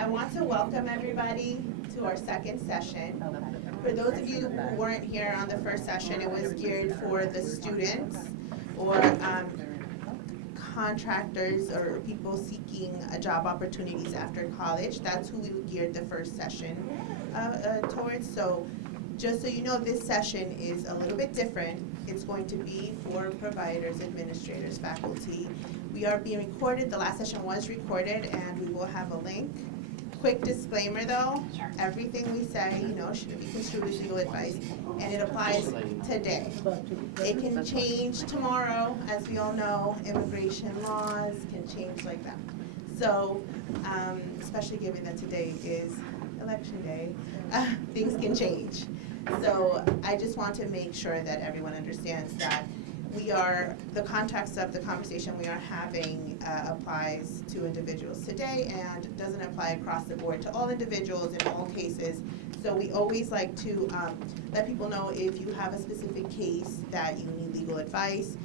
I want to welcome everybody to our second session. For those of you who weren't here on the first session, it was geared for the students or contractors or people seeking job opportunities after college. That's who we geared the first session towards. So just so you know, this session is a little bit different. It's going to be for providers, administrators, faculty. We are being recorded. The last session was recorded, and we will have a link. Quick disclaimer though, everything we say, shouldn't be construed as legal advice, and it applies today. It can change tomorrow, as we all know. Immigration laws can change like that. So, especially given that today is election day, things can change. So I just want to make sure that everyone understands that the context of the conversation we are having applies to individuals today and doesn't apply across the board to all individuals in all cases. So we always like to let people know if you have a specific case that you need legal advice,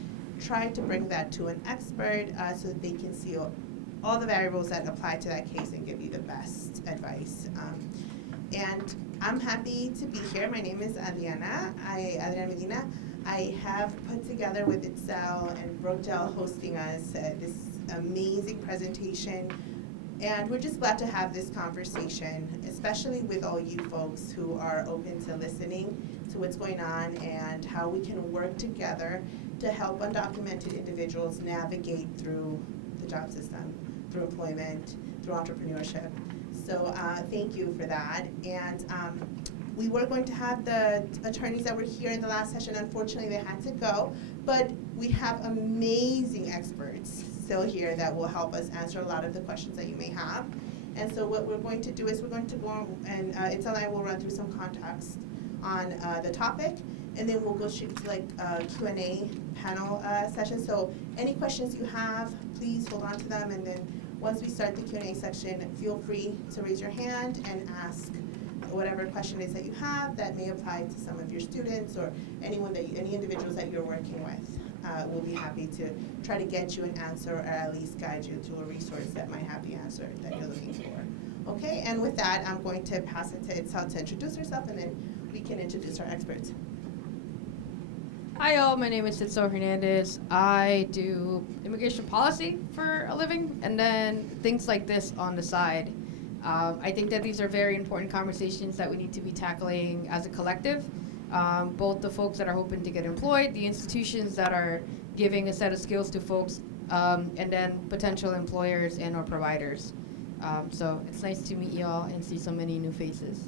try to bring that to an expert so that they can see all the variables that apply to that case and give you the best advice. And I'm happy to be here. My name is Adriana Medina. I have put together with Itzel and Brookedale hosting us this amazing presentation. And we're just glad to have this conversation, especially with all you folks who are open to listening to what's going on and how we can work together to help undocumented individuals navigate through the job system, through employment, through entrepreneurship. So thank you for that. And we were going to have the attorneys that were here in the last session. Unfortunately, they had to go. But we have amazing experts still here that will help us answer a lot of the questions that you may have. And so what we're going to do is we're going to go and Itzel and I will run through some context on the topic. And then we'll go straight to a Q&A panel session. So any questions you have, please hold on to them. And then once we start the Q&A section, feel free to raise your hand and ask whatever question is that you have that may apply to some of your students or any individuals that you're working with. We'll be happy to try to get you an answer or at least guide you to a resource that might have the answer that you're looking for. Okay, and with that, I'm going to pass it to Itzel to introduce herself, and then we can introduce our experts. Hi all, my name is Itzel Hernandez. I do immigration policy for a living and then things like this on the side. I think that these are very important conversations that we need to be tackling as a collective. Both the folks that are hoping to get employed, the institutions that are giving a set of skills to folks, and then potential employers and or providers. So it's nice to meet you all and see so many new faces.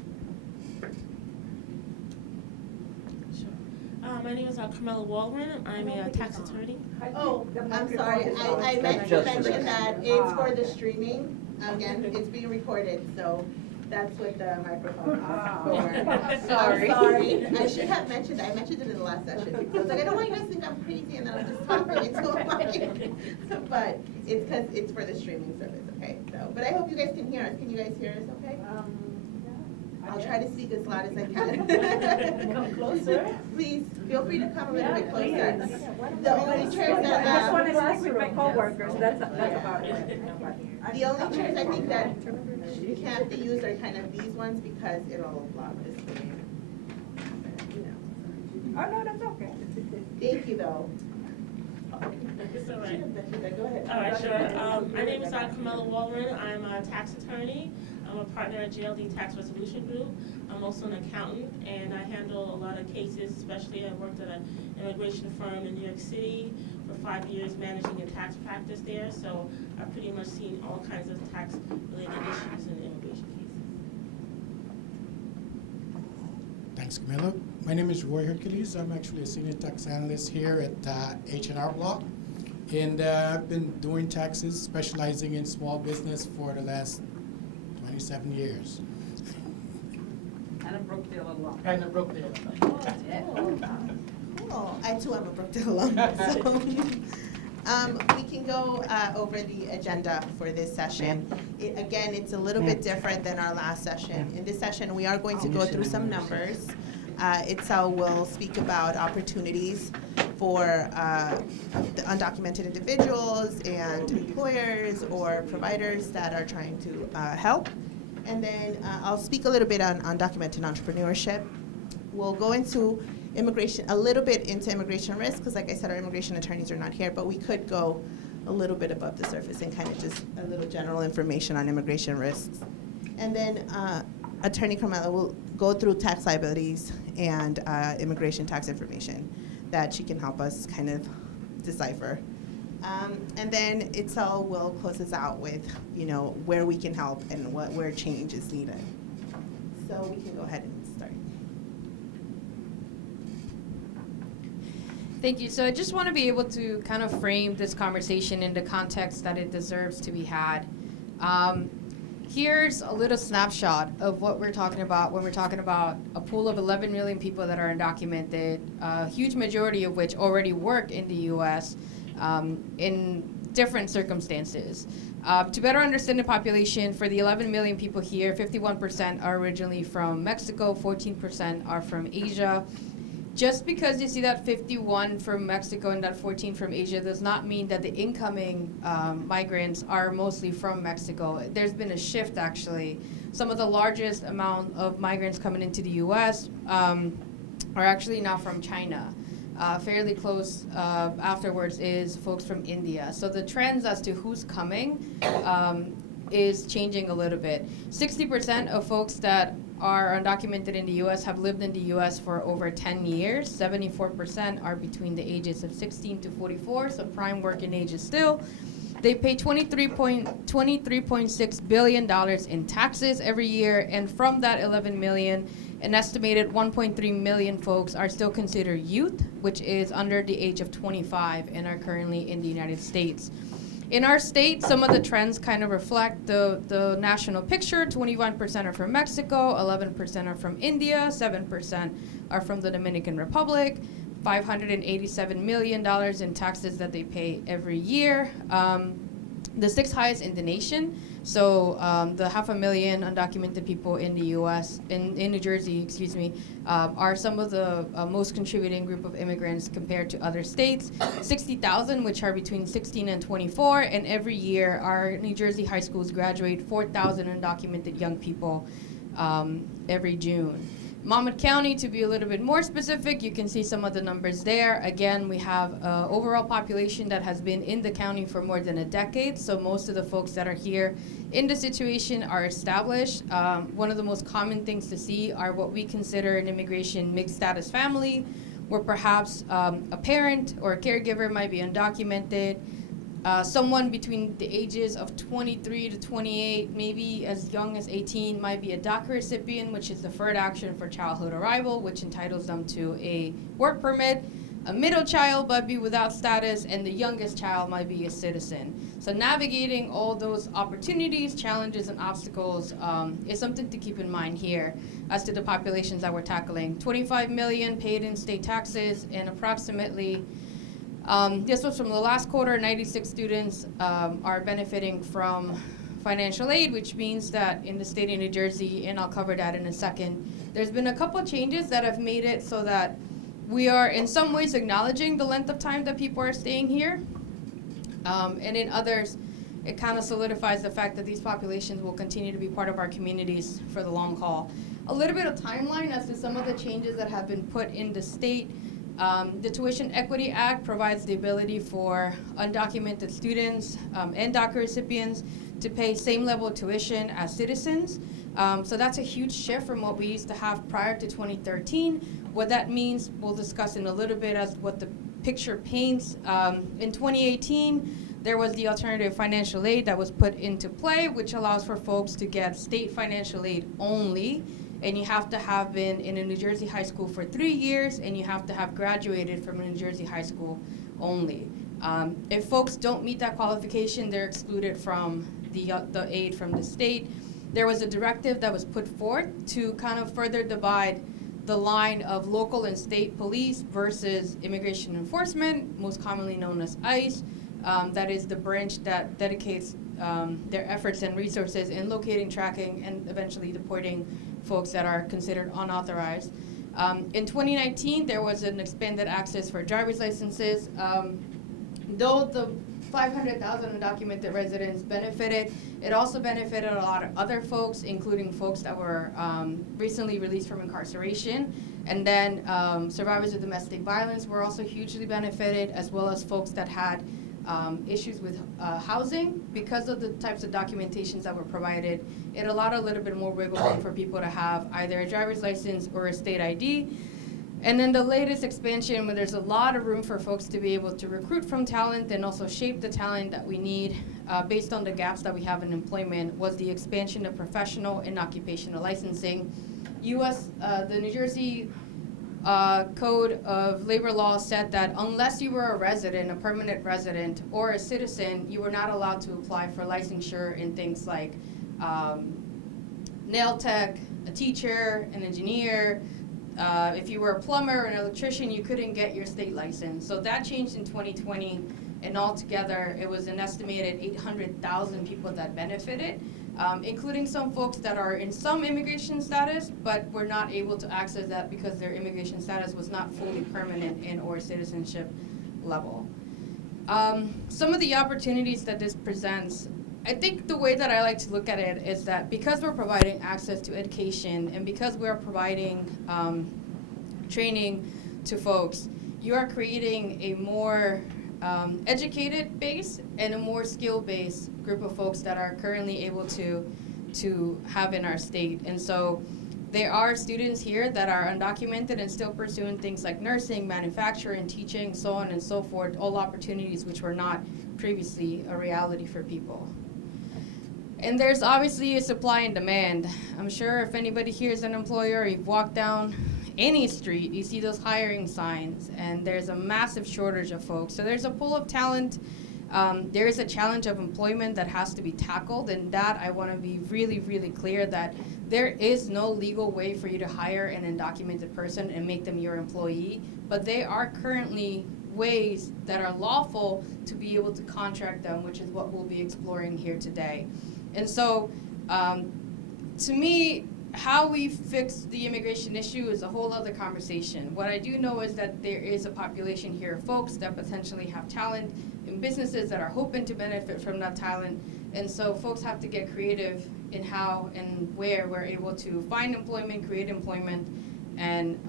My name is Carmela Waldron. I'm a tax attorney. Oh, I'm sorry. I meant to mention that it's for the streaming. Again, it's being recorded, so that's what the microphone is for. Sorry. I'm sorry. I should have mentioned that. I mentioned it in the last session. I was like, I don't want you guys to think I'm crazy and then I'm just talking into a mic. But it's because it's for the streaming service, okay? So, but I hope you guys can hear us. Can you guys hear us okay? I'll try to speak as loud as I can. Come closer. Please, feel free to come a little bit closer. The only chairs This that one is with my coworkers, that's about it. the only chairs I think that can't be used are kind of these ones because it'll block the screen. Oh, no, that's okay. Thank you though. It's all right. Go ahead. All right, sure. My name is Carmela Waldron. I'm a tax attorney. I'm a partner at JLD Tax Resolution Group. I'm also an accountant, and I handle a lot of cases, especially I worked at an immigration firm in New York City for 5 years managing a tax practice there, so I've pretty much seen all kinds of tax-related issues in immigration cases. Thanks, Camilla. My name is Roy Hercules. I'm actually a senior tax analyst here at H&R Block. And I've been doing taxes, specializing in small business for the last 27 years. And a Brookdale alum. Kind of broke there. Cool. I too am a Brookdale alum. So, we can go over the agenda for this session. Again, it's a little bit different than our last session. In this session, we are going to go through some numbers. Itzel will speak about opportunities for the undocumented individuals and employers or providers that are trying to help. And then I'll speak a little bit on undocumented entrepreneurship. We'll go into immigration, a little bit into immigration risk, because like I said, our immigration attorneys are not here, but we could go a little bit above the surface and kind of just a little general information on immigration risks. And then Attorney Carmela will go through tax liabilities and immigration tax information that she can help us kind of decipher. And then Itzel will close us out with, where we can help and where change is needed. So we can go ahead and start. Thank you. So I just want to be able to kind of frame this conversation in the context that it deserves to be had. Here's a little snapshot of what we're talking about when we're talking about a pool of 11 million people that are undocumented, a huge majority of which already work in the U.S. In different circumstances. To better understand the population, for the 11 million people here, 51% are originally from Mexico, 14% are from Asia. Just because you see that 51 from Mexico and that 14 from Asia does not mean that the incoming migrants are mostly from Mexico. There's been a shift, actually. Some of the largest amount of migrants coming into the U.S. Are actually now from China. Fairly close afterwards is folks from India. So the trends as to who's coming is changing a little bit. 60% of folks that are undocumented in the U.S. have lived in the U.S. for over 10 years. 74% are between the ages of 16 to 44, so prime working age is still. They pay $23.6 billion in taxes every year, and from that 11 million, an estimated 1.3 million folks are still considered youth, which is under the age of 25 and are currently in the United States. In our state, some of the trends kind of reflect the national picture. 21% are from Mexico, 11% are from India, 7% are from the Dominican Republic, $587 million in taxes that they pay every year. The sixth highest in the nation. So the 500,000 undocumented people in the U.S., in New Jersey, are some of the most contributing group of immigrants compared to other states. 60,000, which are between 16 and 24, and every year our New Jersey high schools graduate 4,000 undocumented young people every June. Monmouth County, to be a little bit more specific, you can see some of the numbers there. Again, we have an overall population that has been in the county for more than a decade, so most of the folks that are here in the situation are established. One of the most common things to see are what we consider an immigration mixed status family, where perhaps a parent or a caregiver might be undocumented. Someone between the ages of 23 to 28, maybe as young as 18, might be a DACA recipient, which is Deferred Action for Childhood Arrival, which entitles them to a work permit. A middle child might be without status, and the youngest child might be a citizen. So navigating all those opportunities, challenges, and obstacles is something to keep in mind here as to the populations that we're tackling. 25 million paid in state taxes, and approximately this was from the last quarter, 96 students are benefiting from financial aid, which means that in the state of New Jersey, and I'll cover that in a second, there's been a couple changes that have made it so that we are in some ways acknowledging the length of time that people are staying here. And in others, it kind of solidifies the fact that these populations will continue to be part of our communities for the long haul. A little bit of timeline as to some of the changes that have been put in the state. The Tuition Equity Act provides the ability for undocumented students and DACA recipients to pay same level of tuition as citizens. So that's a huge shift from what we used to have prior to 2013. What that means, we'll discuss in a little bit as what the picture paints. In 2018, there was the alternative financial aid that was put into play, which allows for folks to get state financial aid only. And you have to have been in a New Jersey high school for 3 years, and you have to have graduated from a New Jersey high school only. If folks don't meet that qualification, they're excluded from the aid from the state. There was a directive that was put forth to kind of further divide the line of local and state police versus immigration enforcement, most commonly known as ICE. That is the branch that dedicates their efforts and resources in locating, tracking, and eventually deporting folks that are considered unauthorized. In 2019, there was an expanded access for driver's licenses. Though the 500,000 undocumented residents benefited. It also benefited a lot of other folks, including folks that were recently released from incarceration. And then survivors of domestic violence were also hugely benefited, as well as folks that had issues with housing. Because of the types of documentations that were provided, it allowed a little bit more wiggle room for people to have either a driver's license or a state ID. And then the latest expansion, where there's a lot of room for folks to be able to recruit from talent and also shape the talent that we need based on the gaps that we have in employment, was the expansion of professional and occupational licensing. The New Jersey Code of Labor Law said that unless you were a resident, a permanent resident, or a citizen, you were not allowed to apply for licensure in things like nail tech, a teacher, an engineer. If you were a plumber or an electrician, you couldn't get your state license. So that changed in 2020, and altogether it was an estimated 800,000 people that benefited, including some folks that are in some immigration status, but were not able to access that because their immigration status was not fully permanent in or citizenship level. Some of the opportunities that this presents, I think the way that I like to look at it is that because we're providing access to education and because we're providing training to folks, you are creating a more educated base and a more skill-based group of folks that are currently able to have in our state. And so there are students here that are undocumented and still pursuing things like nursing, manufacturing, teaching, so on and so forth, all opportunities which were not previously a reality for people. And there's obviously a supply and demand. I'm sure if anybody here is an employer, you've walked down any street, you see those hiring signs, and there's a massive shortage of folks. So there's a pool of talent. There is a challenge of employment that has to be tackled, and that I want to be really, really clear that there is no legal way for you to hire an undocumented person and make them your employee, but there are currently ways that are lawful to be able to contract them, which is what we'll be exploring here today. And so, to me, how we fix the immigration issue is a whole other conversation. What I do know is that there is a population here of folks that potentially have talent and businesses that are hoping to benefit from that talent. And so folks have to get creative in how and where we're able to find employment, create employment, and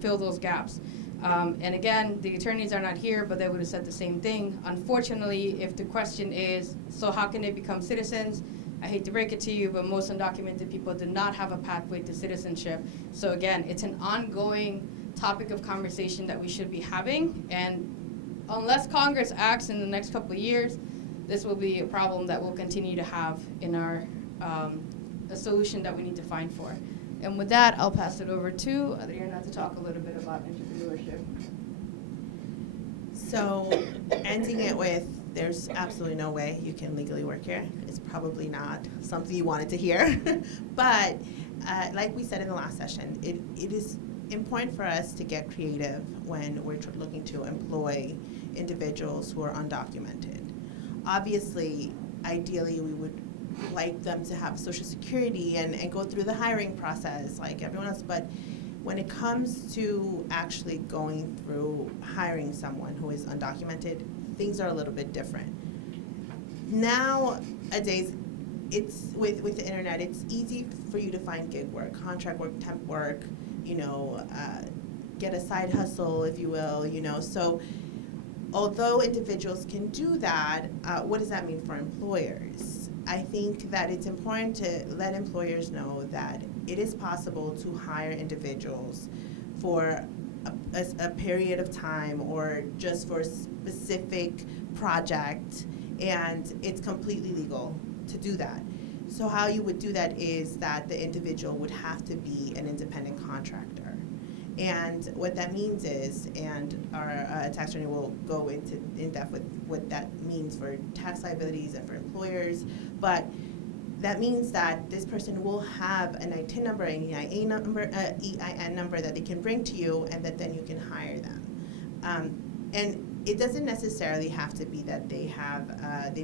fill those gaps. And again, the attorneys are not here, but they would have said the same thing. Unfortunately, if the question is, so how can they become citizens? I hate to break it to you, but most undocumented people did not have a pathway to citizenship. So again, it's an ongoing topic of conversation that we should be having. And unless Congress acts in the next couple of years, this will be a problem that we'll continue to have in our a solution that we need to find for. And with that, I'll pass it over to Adriana to talk a little bit about entrepreneurship. So, ending it with, there's absolutely no way you can legally work here. It's probably not something you wanted to hear. But like we said in the last session, it is important for us to get creative when we're looking to employ individuals who are undocumented. Obviously, ideally, we would like them to have Social Security and go through the hiring process like everyone else, but when it comes to actually going through hiring someone who is undocumented, things are a little bit different. Nowadays, it's with the internet, it's easy for you to find gig work, contract work, temp work, get a side hustle, if you will, So although individuals can do that, what does that mean for employers? I think that it's important to let employers know that it is possible to hire individuals for a period of time or just for a specific project, and it's completely legal to do that. So how you would do that is that the individual would have to be an independent contractor. And what that means is, and our tax attorney will go in depth with what that means for tax liabilities and for employers, but that means that this person will have an ITIN number, an EIN number that they can bring to you, and that then you can hire them. And it doesn't necessarily have to be that they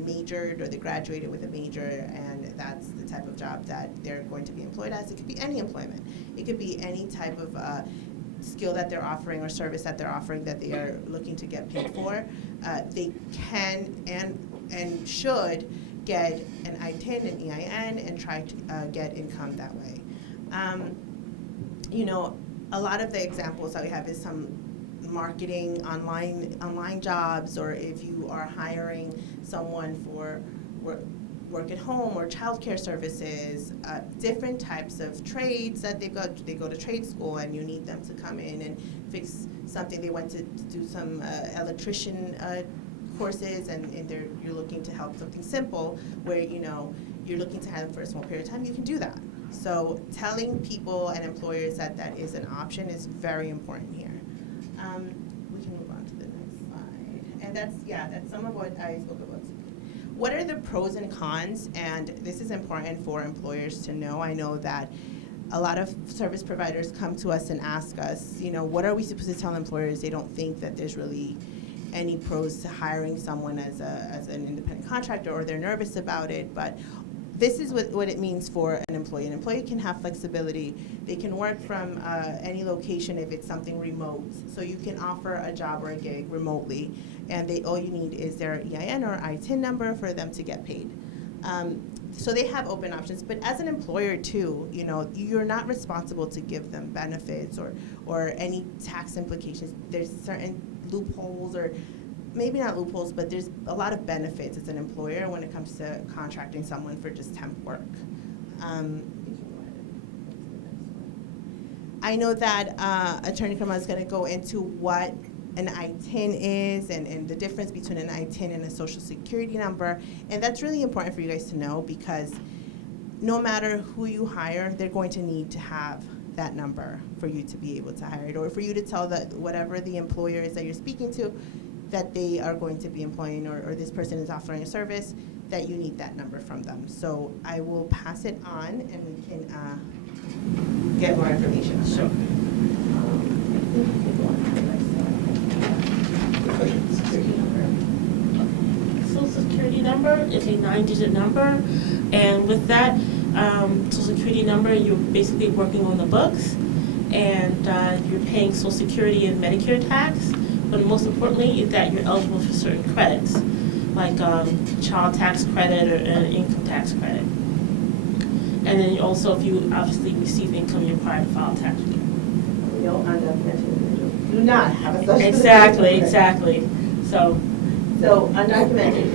majored or they graduated with a major, and that's the type of job that they're going to be employed as. It could be any employment. It could be any type of skill that they're offering or service that they're offering that they are looking to get paid for, they can and should get an ITIN, an EIN, and try to get income that way. You know, a lot of the examples that we have is some marketing, online jobs, or if you are hiring someone for work at home or childcare services, different types of trades that they go to trade school and you need them to come in and fix something. They went to do some electrician courses and you're looking to help something simple where, you know, you're looking to have them for a small period of time, you can do that. So telling people and employers that that is an option is very important here. We can move on to the next slide. And that's some of what I spoke about. What are the pros and cons? And this is important for employers to know. I know that a lot of service providers come to us and ask us, you know, what are we supposed to tell employers? They don't think that there's really any pros to hiring someone as an independent contractor, or they're nervous about it. But this is what it means for an employee. An employee can have flexibility. They can work from any location if it's something remote. So you can offer a job or a gig remotely, and all you need is their EIN or ITIN number for them to get paid. So they have open options. But as an employer too, you know, you're not responsible to give them benefits or any tax implications. There's certain loopholes, or maybe not loopholes, but there's a lot of benefits as an employer when it comes to contracting someone for just temp work. I know that Attorney Carmel is going to go into what an ITIN is and the difference between an ITIN and a social security number. And that's really important for you guys to know, because no matter who you hire, they're going to need to have that number for you to be able to hire it, or for you to tell whatever the employer is that you're speaking to that they are going to be employing, or this person is offering a service, that you need that number from them. So I will pass it on and we can get more information on that. Sure. Social Security number is a 9-digit number, and with that Social Security number, you're basically working on the books, and you're paying Social Security and Medicare tax. But most importantly is that you're eligible for certain credits, like child tax credit or an income tax credit. And then also, if you obviously receive income, you're required to file tax return. No undocumented individuals do not have a social Exactly. So undocumented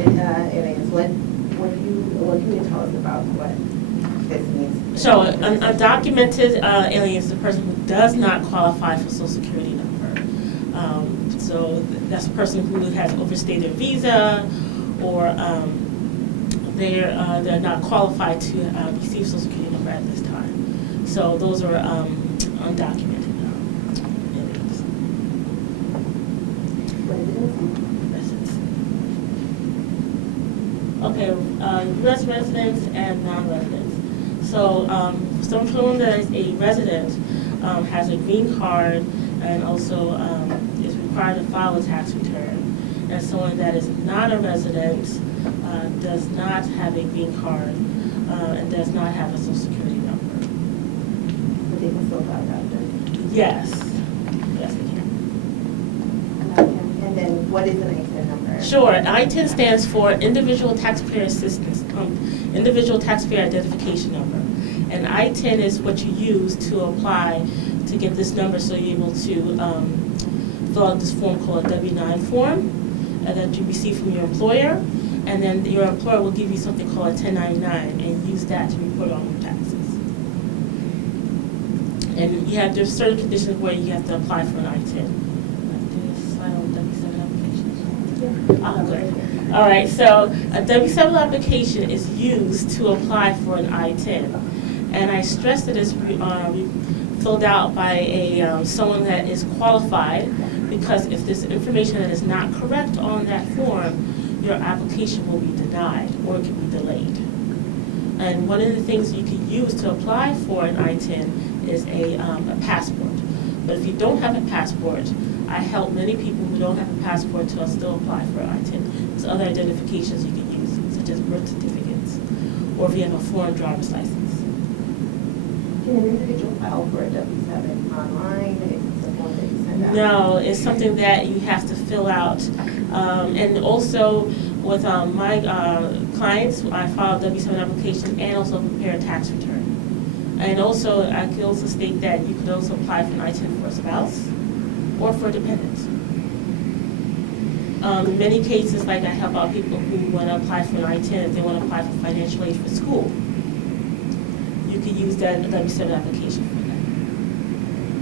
aliens, what can you tell us about what this means? So an undocumented alien is the person who does not qualify for Social Security number. So that's a person who has overstayed their visa, or they're not qualified to receive Social Security number at this time. So those are undocumented aliens. Okay, U.S. residents and non-residents. So someone that is a resident has a green card and also is required to file a tax return. And someone that is not a resident does not have a green card and does not have a Social Security number. But they can still file that return? Yes, they can. And then what is an ITIN number? Sure, ITIN stands for Individual Taxpayer Assistance, Individual Taxpayer Identification Number. And ITIN is what you use to apply to get this number, so you're able to fill out this form called a W-9 form that you receive from your employer, and then your employer will give you something called a 1099 and use that to report on your taxes. And there's certain conditions where you have to apply for an ITIN. Oh, good. All right, so a W-7 application is used to apply for an ITIN. And I stress that it's filled out by someone that is qualified, because if there's information that is not correct on that form, your application will be denied or it can be delayed. And one of the things you can use to apply for an ITIN is a passport. But if you don't have a passport, I help many people who don't have a passport to still apply for an ITIN. There's other identifications you can use, such as birth certificates, or if you have a foreign driver's license. Can an individual file for a W-7 online? form that you send out? No, it's something that you have to fill out. And also with my clients, I file a W-7 application and also prepare a tax return. And also, I could also state that you could also apply for an I-10 for a spouse or for a dependent. In many cases, like I help out people who want to apply for an I-10, if they want to apply for financial aid for school, you could use that W-7 application for that.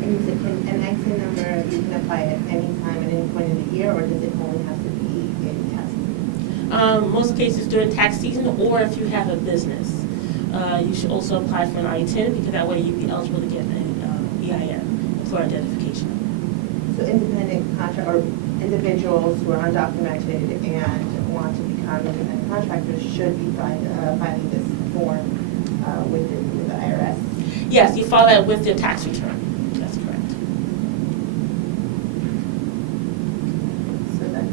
And is it an exit number, you can apply at any time, at any point in the year, or does it only have to be in tax season? Most cases during tax season, or if you have a business, you should also apply for an I-10 because that way you'd be eligible to get an EIN, employer identification. So independent contract, or individuals who are undocumented and want to become independent contractors should be filing this form with the IRS? Yes, you file that with your tax return. That's correct. So that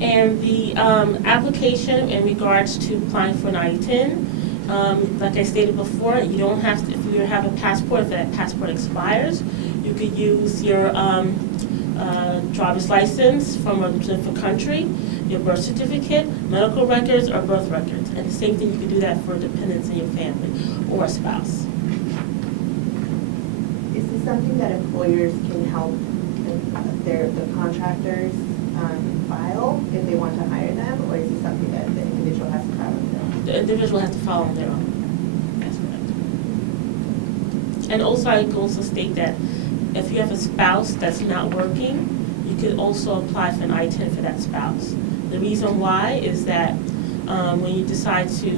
And the application in regards to applying for an I-10, like I stated before, you don't have to, if you have a passport, if that passport expires, you could use your driver's license from a different country, your birth certificate, medical records, or birth records. And the same thing, you can do that for dependents in your family or a spouse. Is this something that employers can help the contractors file if they want to hire them, or is it something that the individual has to file on their own? The individual has to file on their own. That's correct. And also, I could also state that if you have a spouse that's not working, you could also apply for an I-10 for that spouse. The reason why is that when you decide to,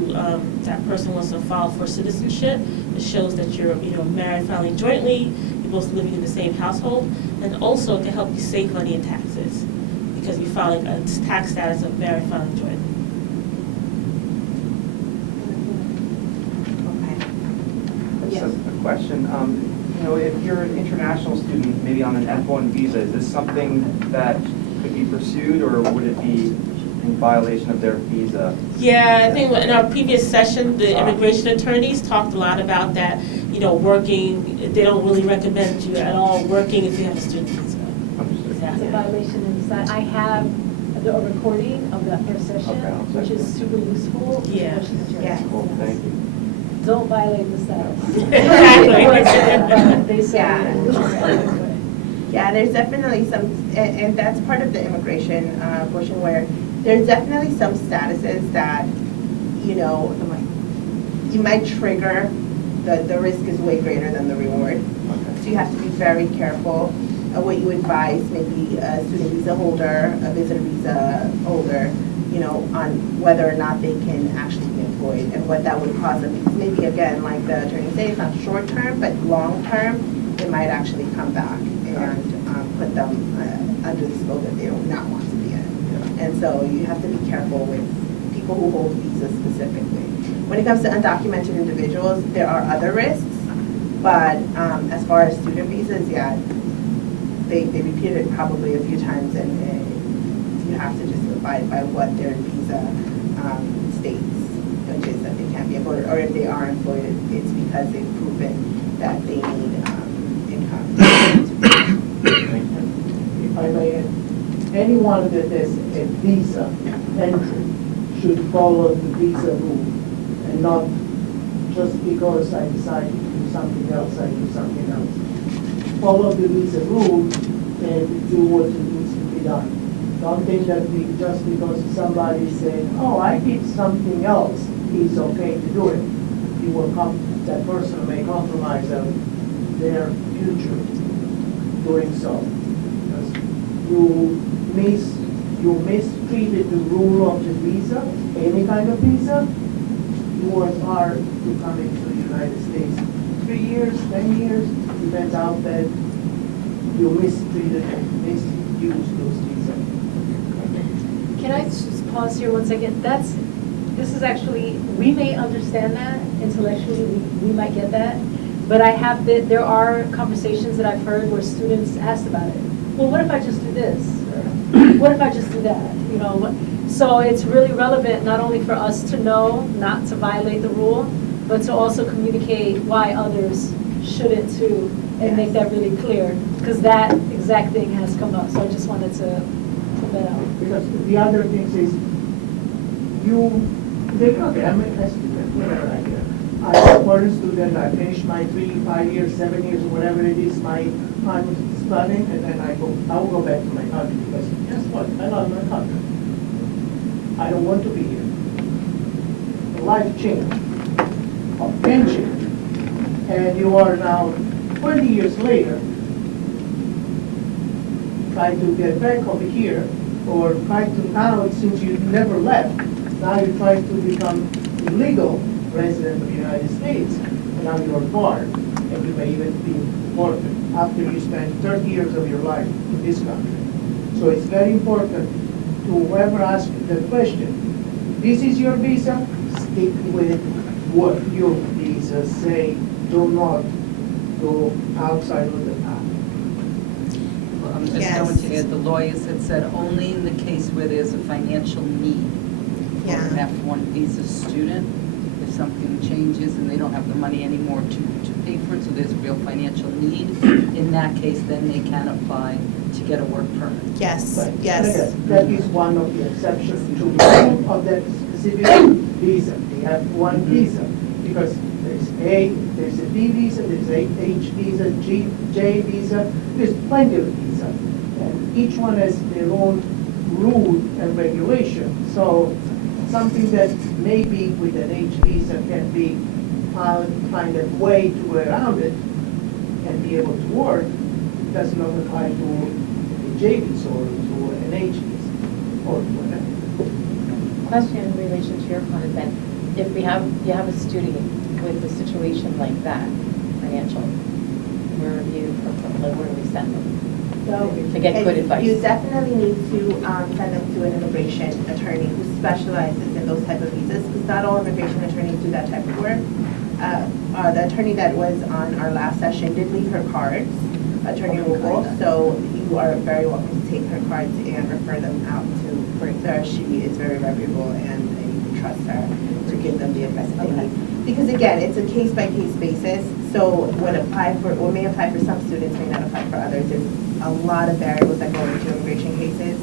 that person wants to file for citizenship, it shows that you're married, filing jointly, you're both living in the same household, and also it can help you save money in taxes because you're filing a tax status of married, filing jointly. Okay. Yes. Just a question. If you're an international student, maybe on an F1 visa, is this something that could be pursued, or would it be in violation of their visa? Yeah, I think in our previous session, the immigration attorneys talked a lot about that, working, they don't really recommend you at all working if you have a student visa. Understood. It's a Exactly. violation in the I have a recording of that first session, Okay, I'll check which is it. super useful. Yeah. especially with Yeah. Cool, thank you. Don't violate the status. Exactly. They say. Yeah. Yeah, there's definitely some, and that's part of the immigration portion where there's definitely some statuses that, you might trigger, the risk is way greater than the reward. So you have to be very careful of what you advise, maybe a student visa holder, a visitor visa holder, on whether or not they can actually be employed and what that would cause them. Because maybe, again, like the attorney said, it's not short term, but long term, it might actually come back and put them under the scope that they do not want to be in. Yeah. And so you have to be careful with people who hold visas specifically. When it comes to undocumented individuals, there are other risks, but as far as student visas, yeah, they repeated it probably a few times, and you have to just abide by what their visa states, which is that they can't be employed, or if they are employed, it's because they've proven that they need income. If I may add, anyone that has a visa entry should follow the visa rule, and not just because I decide to do something else, I do something else. Follow the visa rule and do what needs to be done. Don't think that just because somebody said, oh, I did something else, it's okay to do it. That person may compromise their future doing so. Because you mistreated the rule of the visa, any kind of visa, you are barred to come into the United States. 3 years, 10 years, depends how that you mistreated and misused those visas. Can I just pause here 1 second? This is actually, we may understand that intellectually, we might get that, but there are conversations that I've heard where students asked about it. Well, what if I just do this? What if I just do that? So it's really relevant not only for us to know not to violate the rule, but to also communicate why others shouldn't too, and make that really clear, because that exact thing has come up, so I just wanted to put that out. Because the other things is, okay, I'm a student, whatever I get. I'm a foreign student, I finish my 3, 5 years, 7 years, whatever it is, my time of studying, and then I will go back to my country, because guess what, I love my country. I don't want to be here. The life change, can change, and you are now 20 years later, try to get back over here, or try to now, since you never left, now you try to become a legal resident of the United States, and now you are barred, and you may even be deported after you spend 30 years of your life in this country. So it's very important to whoever asks the question, this is your visa, stick with what your visa say, do not go outside of the path. Well, I'm just Yes. going to add, the lawyers had said only in the case where there's a financial need for an Yeah. F1 visa student, if something changes and they don't have the money anymore to pay for it, so there's a real financial need, in that case, then they can apply to get a work permit. Yes, But yes. again, that is one of the exceptions to the rule of that specific visa. They have one visa, because there's a D visa, there's a H visa, J visa, there's plenty of visa. And each one has their own rule and regulation. So something that maybe with an H visa can be find a way to go around it and be able to work, does not apply to a J visa or to an H visa or whatever. Question in relation to your comment then, if you have a student with a situation like that, financial, where do we send them? To get good advice. You definitely need to send them to an immigration attorney who specializes in those type of visas, because not all immigration attorneys do that type of work. The attorney that was on our last session did leave her cards, Attorney Rubel, so you are very welcome to take her cards and refer them out to her. She is very reputable, and you can trust her to give them the advice that they need. Because again, it's a case-by-case basis, so what may apply for some students may not apply for others. There's a lot of variables that go into immigration cases.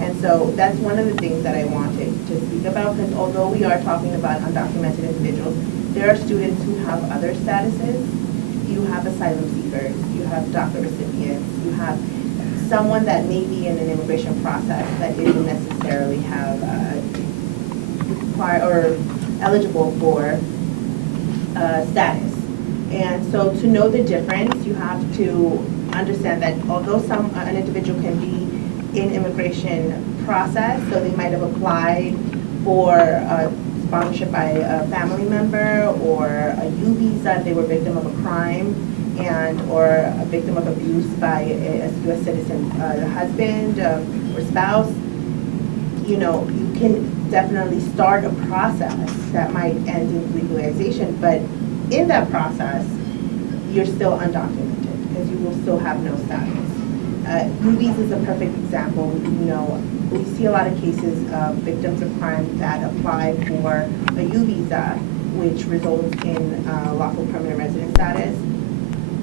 And so that's one of the things that I wanted to speak about, because although we are talking about undocumented individuals, there are students who have other statuses. You have asylum seekers, you have DACA recipients, you have someone that may be in an immigration process that isn't necessarily have or eligible for status. And so to know the difference, you have to understand that although an individual can be in immigration process, so they might have applied for a sponsorship by a family member or a U visa if they were victim of a crime or a victim of abuse by a U.S. citizen, husband or spouse, you can definitely start a process that might end in legalization, but in that process, you're still undocumented because you will still have no status. U visa is a perfect example. We see a lot of cases of victims of crime that apply for a U visa, which results in lawful permanent resident status.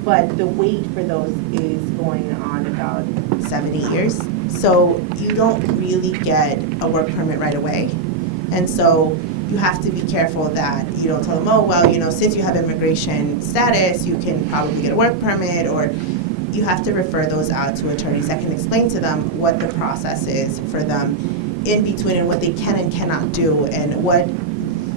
But the wait for those is going on about 7 to 8 years. So you don't really get a work permit right away. And so you have to be careful that you don't tell them, oh, well, since you have immigration status, you can probably get a work permit, or you have to refer those out to attorneys that can explain to them what the process is for them in between and what they can and cannot do, and what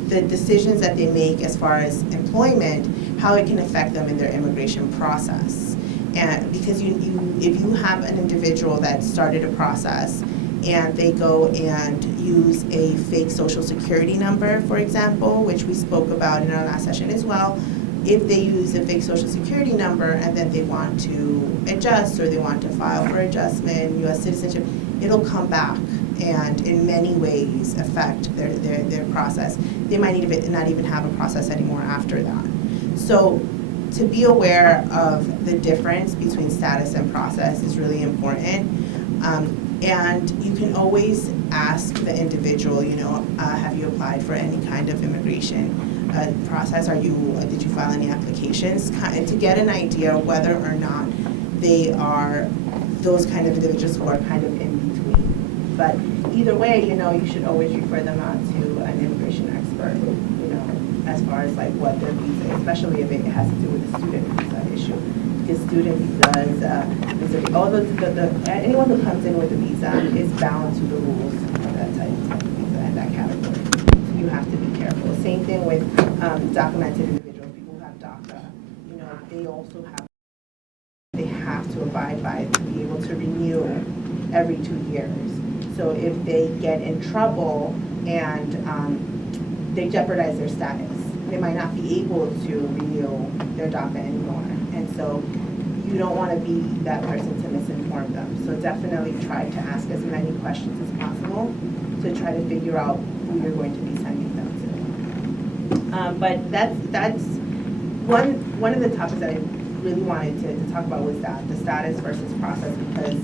the decisions that they make as far as employment, how it can affect them in their immigration process. And because if you have an individual that started a process and they go and use a fake social security number, for example, which we spoke about in our last session as well, if they use a fake social security number and then they want to adjust or they want to file for adjustment, U.S. citizenship, it'll come back and in many ways affect their process. They might not even have a process anymore after that. So to be aware of the difference between status and process is really important. And you can always ask the individual, have you applied for any kind of immigration process? Did you file any applications? To get an idea whether or not they are those kind of individuals who are kind of in between. But either way, you should always refer them out to an immigration expert, as far as like what their visa, especially if it has to do with the student visa issue. Because student visas, anyone who comes in with a visa is bound to the rules of that type of visa and that category. So you have to be careful. Same thing with documented individuals, people who have DACA. They also have to abide by to be able to renew every 2 years. So if they get in trouble and they jeopardize their status, they might not be able to renew their DACA anymore. And so you don't want to be that person to misinform them. So definitely try to ask as many questions as possible to try to figure out who you're going to be sending them to. But that's one of the topics that I really wanted to talk about was that, the status versus process, because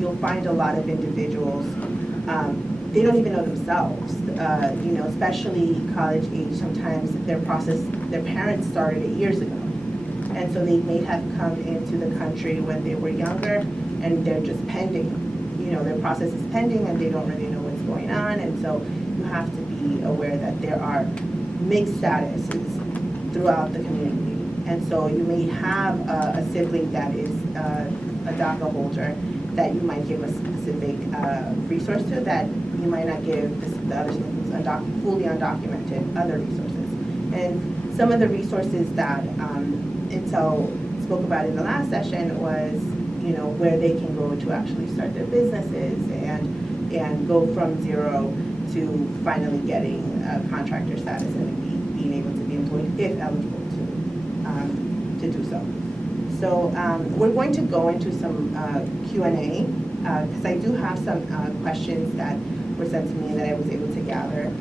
you'll find a lot of individuals, they don't even know themselves, especially college age. Sometimes their parents started it years ago. And so they may have come into the country when they were younger and they're just pending. Their process is pending and they don't really know what's going on. And so you have to be aware that there are mixed statuses throughout the community. And so you may have a sibling that is a DACA holder that you might give a specific resource to that you might not give the other siblings fully undocumented other resources. And some of the resources that Intel spoke about in the last session was, where they can go to actually start their businesses and go from zero to finally getting contractor status and being able to be employed if eligible to do so. So we're going to go into some Q&A because I do have some questions that were sent to me that I was able to gather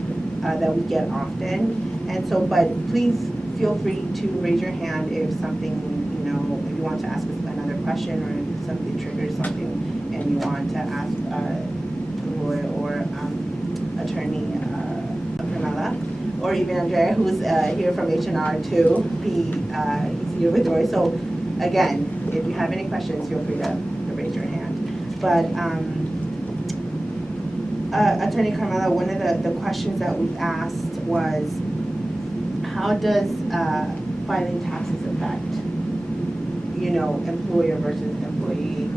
that we get often. And so, but please feel free to raise your hand if something, if you want to ask us another question or if something triggers something and you want to ask Roy or Attorney Carmela, or even Andrea, who's here from H&R too. He's here with Roy. So again, if you have any questions, feel free to raise your hand. But Attorney Carmela, one of the questions that we asked was, how does filing taxes affect, employer versus employee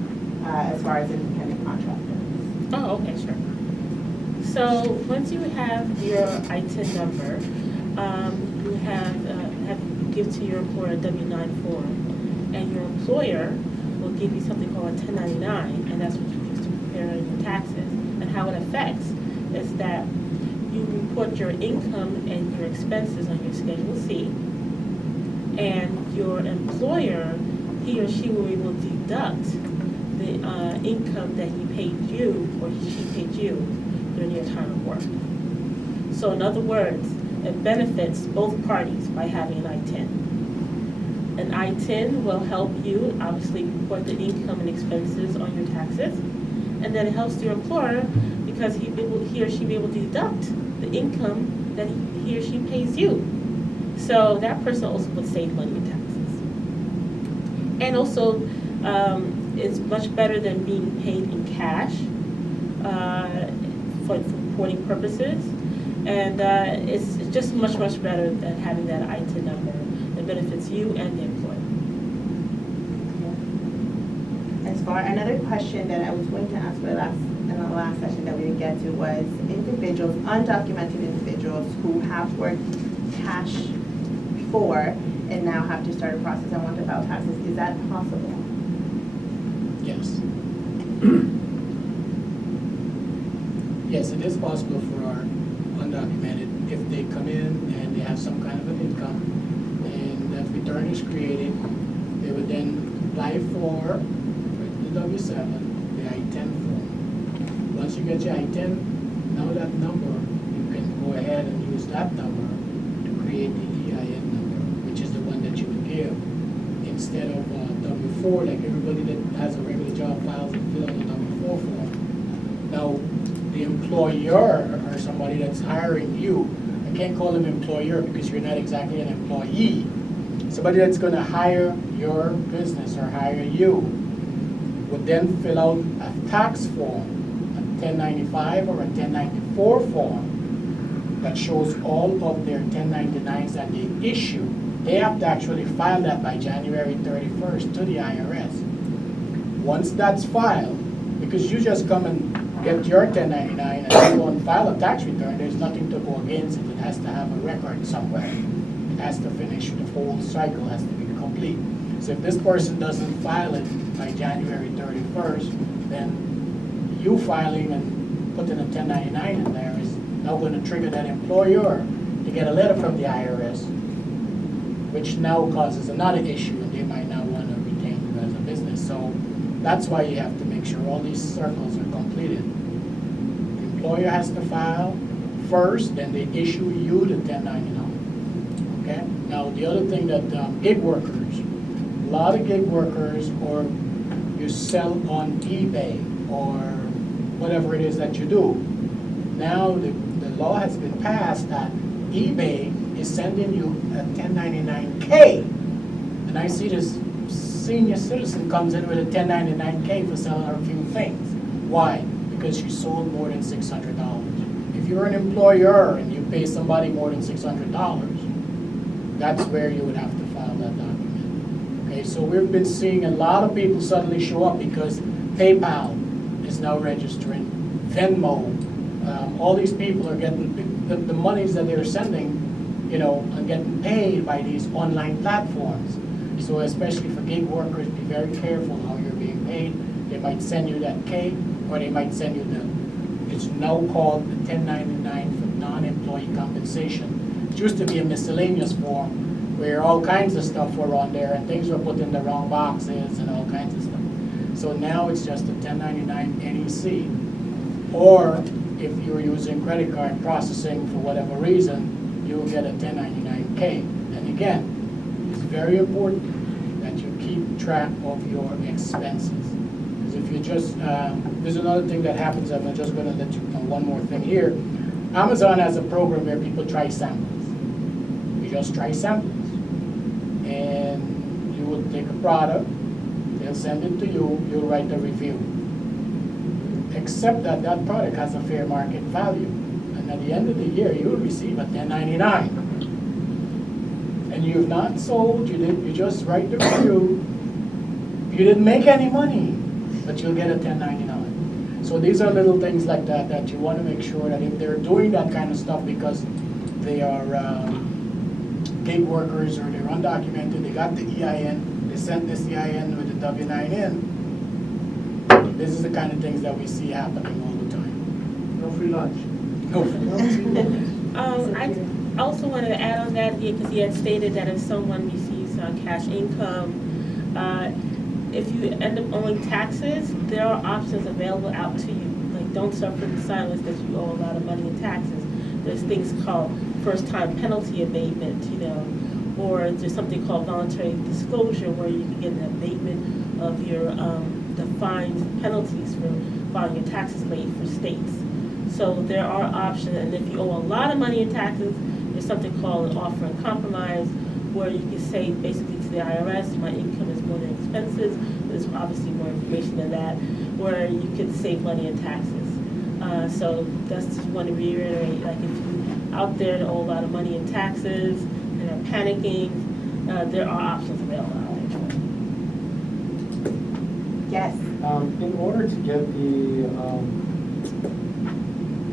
as far as independent contractors? Oh, okay, sure. So once you have your ITIN number, you have to give to your employer a W-9 form, and your employer will give you something called a 1099, and that's what you use to prepare your taxes. And how it affects is that you report your income and your expenses on your Schedule C, and your employer, he or she will be able to deduct the income that he paid you or she paid you during your time of work. So in other words, it benefits both parties by having an ITIN. An ITIN will help you obviously report the income and expenses on your taxes, and then it helps your employer because he or she will be able to deduct the income that he or she pays you. So that person also would save money in taxes. And also, it's much better than being paid in cash for reporting purposes. And it's just much better than having that ITIN number that benefits you and the employer. Another question that I was going to ask in the last session that we didn't get to was individuals, undocumented individuals who have worked cash before and now have to start a process and want to file taxes. Is that possible? Yes. Yes, it is possible for our undocumented if they come in and they have some kind of an income and that return is created, they would then apply for the W-7, the I-10 form. Once you get your I-10, now that number, you can go ahead and use that number to create the EIN number, which is the one that you would give instead of W-4, like everybody that has a regular job files and fill out a W-4 form. Now, the employer or somebody that's hiring you, can't call them employer because you're not exactly an employee. Somebody that's gonna hire your business or hire you would then fill out a tax form, a 1095 or a 1094 form that shows all of their 1099s that they issue. They have to actually file that by January 31st to the IRS. Once that's filed, because you just come and get your 1099 and you go and file a tax return, there's nothing to go against it. It has to have a record somewhere. It has to finish, the whole cycle has to be complete. So if this person doesn't file it by January 31st, then you filing and putting a 1099 in there is now going to trigger that employer to get a letter from the IRS, which now causes another issue, and they might not want to retain you as a business. So that's why you have to make sure all these circles are completed. The employer has to file first, then they issue you the 1099. Okay? Now, the other thing that gig workers, a lot of gig workers, or you sell on eBay or whatever it is that you do. Now, the law has been passed that eBay is sending you a 1099K. And I see this senior citizen comes in with a 1099K for selling her few things. Why? Because she sold more than $600. If you're an employer and you pay somebody more than $600, that's where you would have to file that document. Okay, so we've been seeing a lot of people suddenly show up because PayPal is now registering, Venmo, all these people are getting the monies that they're sending, you know, and getting paid by these online platforms. So especially for gig workers, be very careful how you're being paid. They might send you that K, or they might send you it's now called the 1099 for non-employee compensation. It used to be a miscellaneous form where all kinds of stuff were on there and things were put in the wrong boxes and all kinds of stuff. So now it's just a 1099 NEC. Or if you're using credit card processing for whatever reason, you will get a 1099K. And again, it's very important that you keep track of your expenses. Because if you just, there's another thing that happens, I'm just going to let you know one more thing here. Amazon has a program where people try samples. You just try samples. And you will take a product, they'll send it to you, you'll write a review. Except that that product has a fair market value. And at the end of the year, you will receive a 1099. And you've not sold, you just write the review. You didn't make any money, but you'll get a 1099. So these are little things like that that you want to make sure that if they're doing that kind of stuff because they are gig workers or they're undocumented, they got the EIN, they sent this EIN with the W-9 in. This is the kind of things that we see happening all the time. No free lunch. No free lunch. I also wanted to add on that because he had stated that if someone receives cash income, if you end up owing taxes, there are options available out to you. Like, don't suffer the silence that you owe a lot of money in taxes. There's things called first-time penalty abatement, you know, or there's something called voluntary disclosure where you can get an abatement of your the fines and penalties for filing your taxes late for states. So there are options, and if you owe a lot of money in taxes, there's something called an offer in compromise, where you can say basically to the IRS, my income is more than expenses. There's obviously more information than that, where you could save money in taxes. So that's just want to reiterate, like if you're out there that owe a lot of money in taxes and are panicking, there are options available out there. Yes. In order to get the,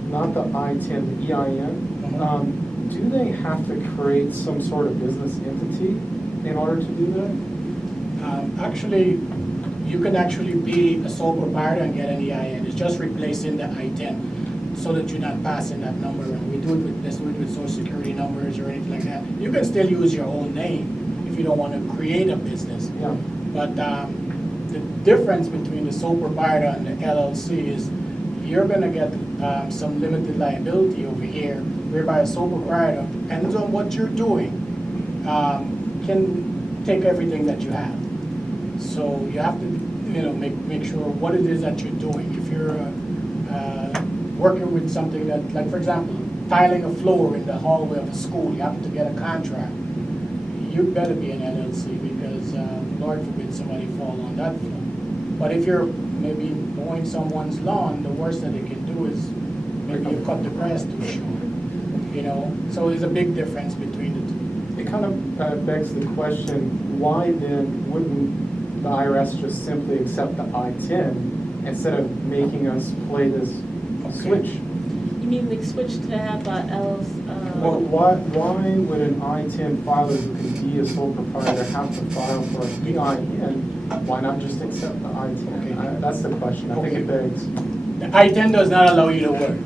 not the ITIN, the EIN, do they have to create some sort of business entity in order to do that? Actually, you can actually be a sole proprietor and get an EIN. It's just replacing the I-10 so that you're not passing that number. And we do it with Social Security numbers or anything like that. You can still use your own name if you don't want to create a business. Yeah. But the difference between the sole proprietor and the LLC is you're going to get some limited liability over here, whereby a sole proprietor, depends on what you're doing, can take everything that you have. So you have to, make sure what it is that you're doing. If you're working with something that, like for example, tiling a floor in the hallway of a school, you happen to get a contract, you better be an LLC because, Lord forbid somebody fall on that floor. But if you're maybe mowing someone's lawn, the worst that they can do is maybe you cut the grass too short, you know? So there's a big difference between the two. It kind of begs the question, why then wouldn't the IRS just simply accept the I-10 instead of making us play this switch? You mean the switch to have LLC? Well, why would an I-10 filer who can be a sole proprietor have to file for an EIN? Why not just accept the I-10? That's the question. I think it begs. The I-10 does not allow you to work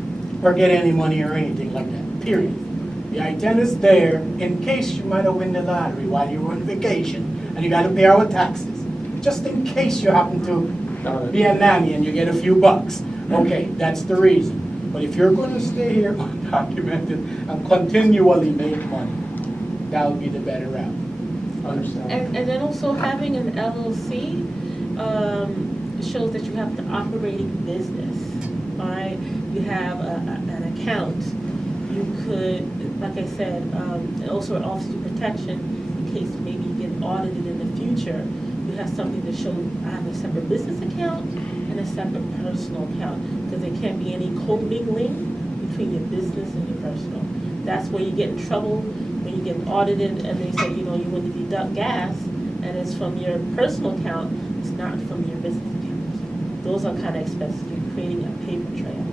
or get any money or anything like that, period. The I-10 is there in case you might have won the lottery while you were on vacation and you got to pay our taxes. Just in case you happen to be a nanny and you get a few bucks. Okay, that's the reason. But if you're going to stay here undocumented and continually make money, that'll be the better route. Understand. And then also having an LLC shows that you have the operating business, right? You have an account. You could, like I said, it also offers you protection in case maybe you get audited in the future. You have something to show, I have a separate business account and a separate personal account, because there can't be any commingling between your business and your personal. That's where you get in trouble when you get audited and they say, you know, you want to deduct gas and it's from your personal account, it's not from your business account. Those are kind of expensive. You're creating a paper trail.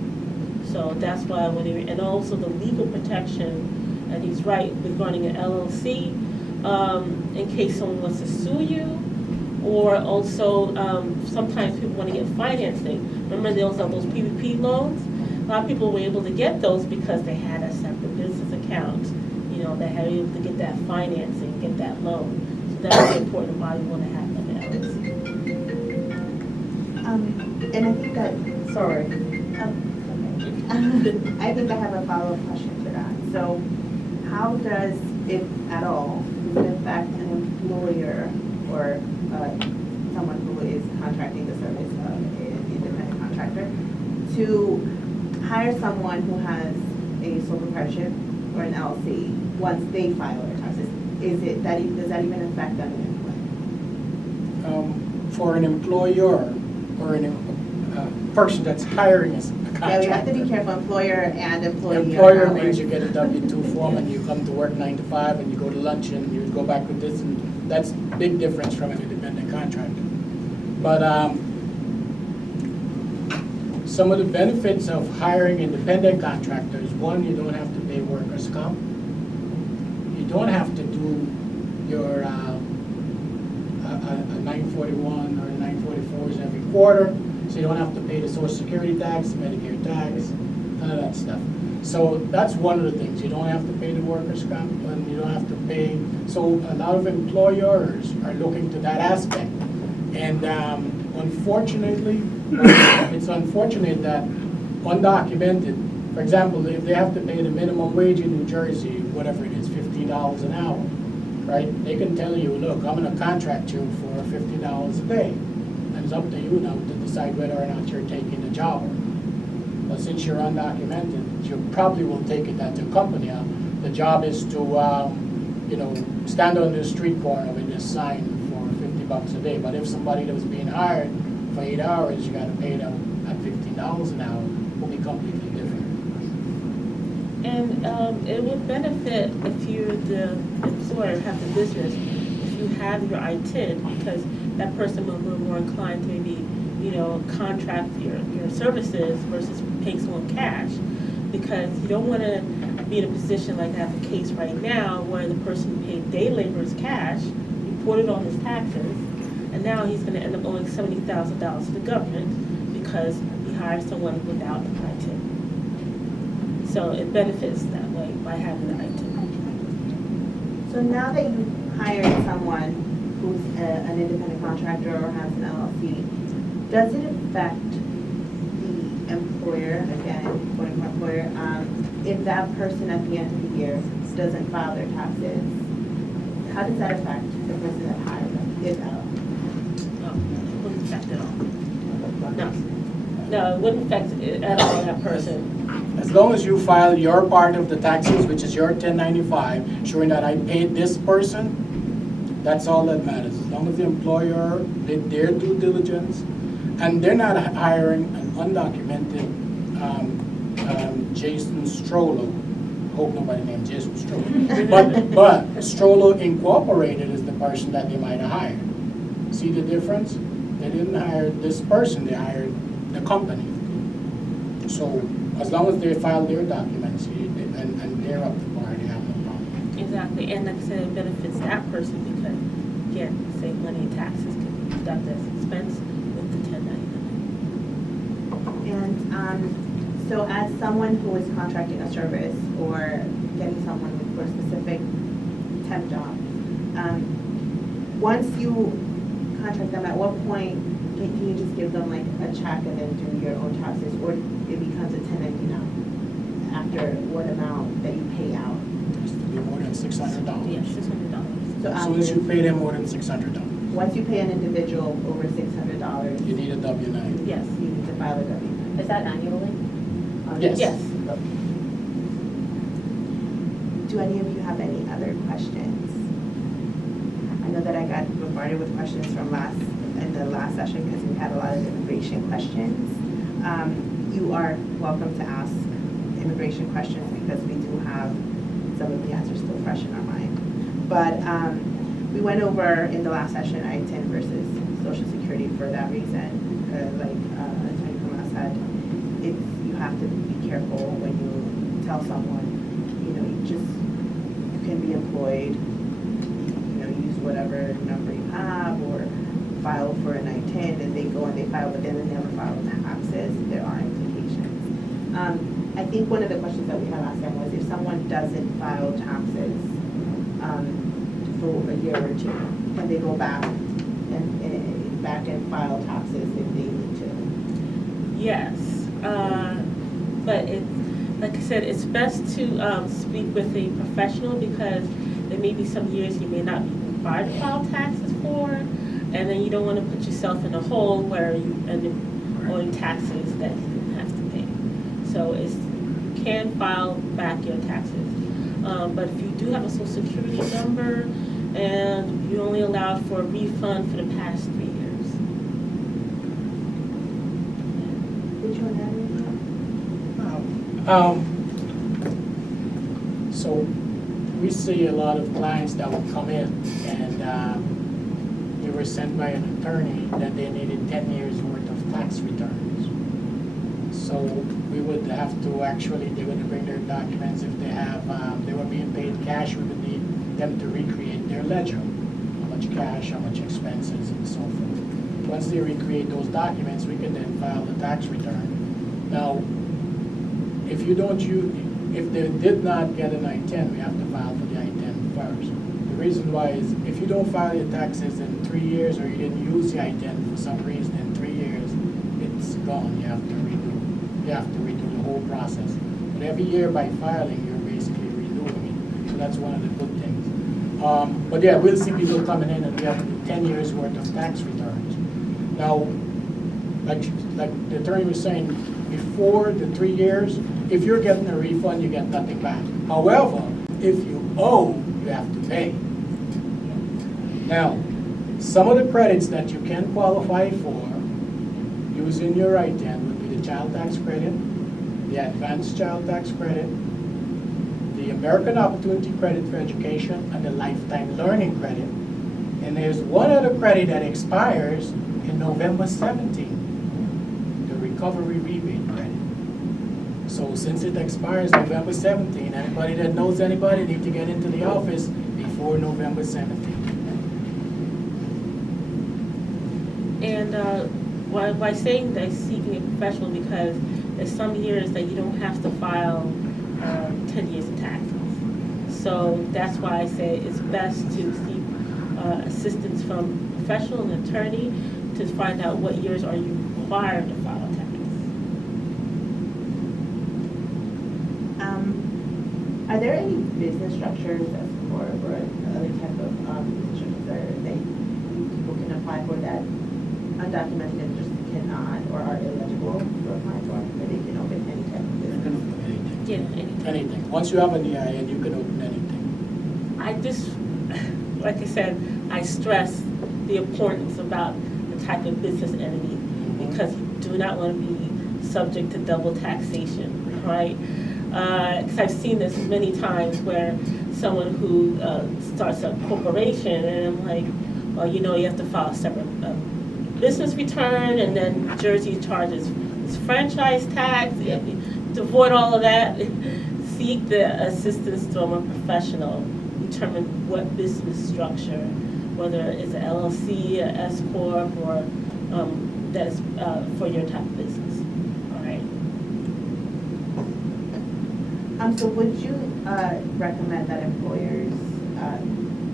So that's why and also the legal protection, and he's right regarding an LLC, in case someone wants to sue you, or also sometimes people want to get financing. Remember those PPP loans? A lot of people were able to get those because they had a separate business account. You know, they had able to get that financing, get that loan. So that's important why you want to have an LLC. And I think that, sorry. I think I have a follow-up question to that. So how does, if at all, does it affect an employer or someone who is contracting the service of an independent contractor to hire someone who has a sole proprietorship or an LLC once they file their taxes? Does that even affect them in any way? For an employer or a person that's hiring a contractor. Yeah, we have to be careful, employer and employee. Employer means you get a W-2 form and you come to work 9 to 5 and you go to lunch and you go back with this, and that's a big difference from an independent contractor. But some of the benefits of hiring independent contractors, one, you don't have to pay workers' comp. You don't have to do your a 941 or 944s every quarter, so you don't have to pay the Social Security tax, Medicare tax, none of that stuff. So that's one of the things. You don't have to pay the workers' comp, and you don't have to pay. So a lot of employers are looking to that aspect. And unfortunately, it's unfortunate that undocumented, for example, if they have to pay the minimum wage in New Jersey, whatever it is, $15 an hour, right? They can tell you, look, I'm going to contract you for $50 a day. And it's up to you now to decide whether or not you're taking the job. But since you're undocumented, you probably will take it at the company. The job is to, stand on the street corner with this sign for $50 a day. But if somebody that was being hired for 8 hours, you got to pay them at $15 an hour, will be completely different. And it would benefit if you're the employer, have the business, if you have your I-10, because that person will be more inclined to maybe, contract your services versus paying someone cash. Because you don't want to be in a position like I have a case right now where the person paid day laborers cash, reported on his taxes, and now he's going to end up owing $70,000 to the government because he hired someone without an I-10. So it benefits that way by having the I-10. So now that you hired someone who's an independent contractor or has an LLC, does it affect the employer, again, quote unquote employer, if that person at the end of the year doesn't file their taxes? How does that affect the person that hired them, if at all? No, it wouldn't affect at all. No, it wouldn't affect it at all that person. As long as you file your part of the taxes, which is your 1095, showing that I paid this person, that's all that matters. As long as the employer did their due diligence, and they're not hiring an undocumented Jason Strollo. Hope nobody named Jason Strollo. but Strollo Incorporated is the person that they might have hired. See the difference? They didn't hire this person, they hired the company. So as long as they file their documents and they're up to par, they have no problem. Exactly, and like I said, it benefits that person because, again, save money in taxes, can deduct as expense with the 1099. And so as someone who is contracting a service or getting someone for a specific temp job, once you contract them, at what point can you just give them like a check and then do your own taxes, or it becomes a 1099 after what amount that you pay out? It has to be more than $600. Yeah, $600. So As soon as you pay them more than $600, once you pay an individual over $600, you need a W-9. Yes. you need to file a W-9. Is that annually? Yes. Yes. Do any of you have any other questions? I know that I got bombarded with questions from in the last session because we had a lot of immigration questions. You are welcome to ask immigration questions because we do have some of the answers still fresh in our mind. But we went over in the last session I-10 versus Social Security for that reason. Like Attorney Kamala said, you have to be careful when you tell someone, you can be employed, use whatever number you have or file for an I-10 and they go and they file, but then they never file taxes. There are implications. I think one of the questions that we had last time was if someone doesn't file taxes for a year or two, can they go back and file taxes if they need to? Yes, but like I said, it's best to speak with a professional because there may be some years you may not be required to file taxes for, and then you don't want to put yourself in a hole where you end up owing taxes that you didn't have to pay. So you can file back your taxes, but if you do have a Social Security number and you only allowed for a refund for the past 3 years. Which one have you? So we see a lot of clients that would come in and they were sent by an attorney that they needed 10 years worth of tax returns. So we would have to actually, they would bring their documents if they have, they were being paid cash, we would need them to recreate their ledger. How much cash, how much expenses and so forth. Once they recreate those documents, we can then file the tax return. Now, if they did not get an I-10, we have to file for the I-10 first. The reason why is if you don't file your taxes in 3 years or you didn't use the I-10 for some reason in 3 years, it's gone. You have to redo the whole process. But every year by filing, you're basically renewing it. So that's one of the good things. But yeah, we'll see people coming in and we have to do 10 years worth of tax returns. Now, like the attorney was saying, before the 3 years, if you're getting a refund, you get nothing back. However, if you owe, you have to pay. Now, some of the credits that you can qualify for using your I-10 would be the child tax credit, the advanced child tax credit, the American Opportunity Credit for Education, and the Lifetime Learning Credit. And there's one other credit that expires in November 17, the Recovery Rebate Credit. So since it expires November 17, anybody that knows anybody need to get into the office before November 17. And why saying that seeking a professional, because there's some years that you don't have to file 10 years of taxes. So that's why I say it's best to seek assistance from a professional, an attorney, to find out what years are you required to file taxes. Are there any business structures or other type of business structures that people can apply for that undocumented individuals cannot or are illegible to apply for? Or they can open any type of business? Yeah, anything. Anything. Once you have an EIN, you can open anything. I just, like I said, I stress the importance about the type of business entity, because you do not want to be subject to double taxation, right? Because I've seen this many times where someone who starts a corporation, and I'm like, well, you know, you have to file a separate business return, and then Jersey charges franchise tax. To avoid all of that, seek the assistance from a professional. Determine what business structure, whether it's an LLC, an S corp, or that is for your type of business. All right. So would you recommend that employers,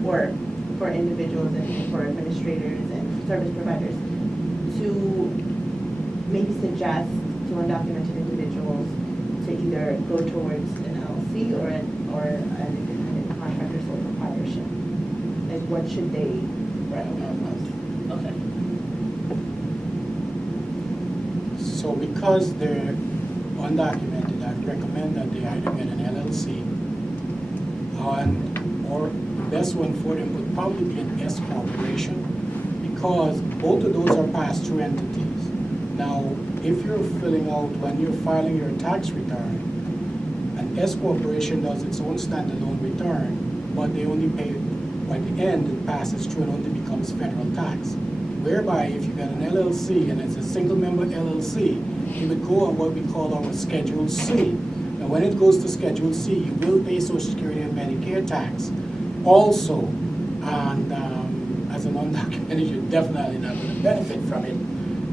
or for individuals and for administrators and service providers, to maybe suggest to undocumented individuals to either go towards an LLC or an independent contractor sole proprietorship? Like, what should they recommend most? Okay. So because they're undocumented, I'd recommend that they either get an LLC, or the best one for them would probably be an S corporation, because both of those are pass-through entities. Now, if you're filling out, when you're filing your tax return, an S corporation does its own standalone return, but they only pay, by the end, it passes through and only becomes federal tax. Whereby, if you got an LLC and it's a single member LLC, it would go on what we call our Schedule C. Now, when it goes to Schedule C, you will pay Social Security and Medicare tax. Also, and as an undocumented, you're definitely not going to benefit from it.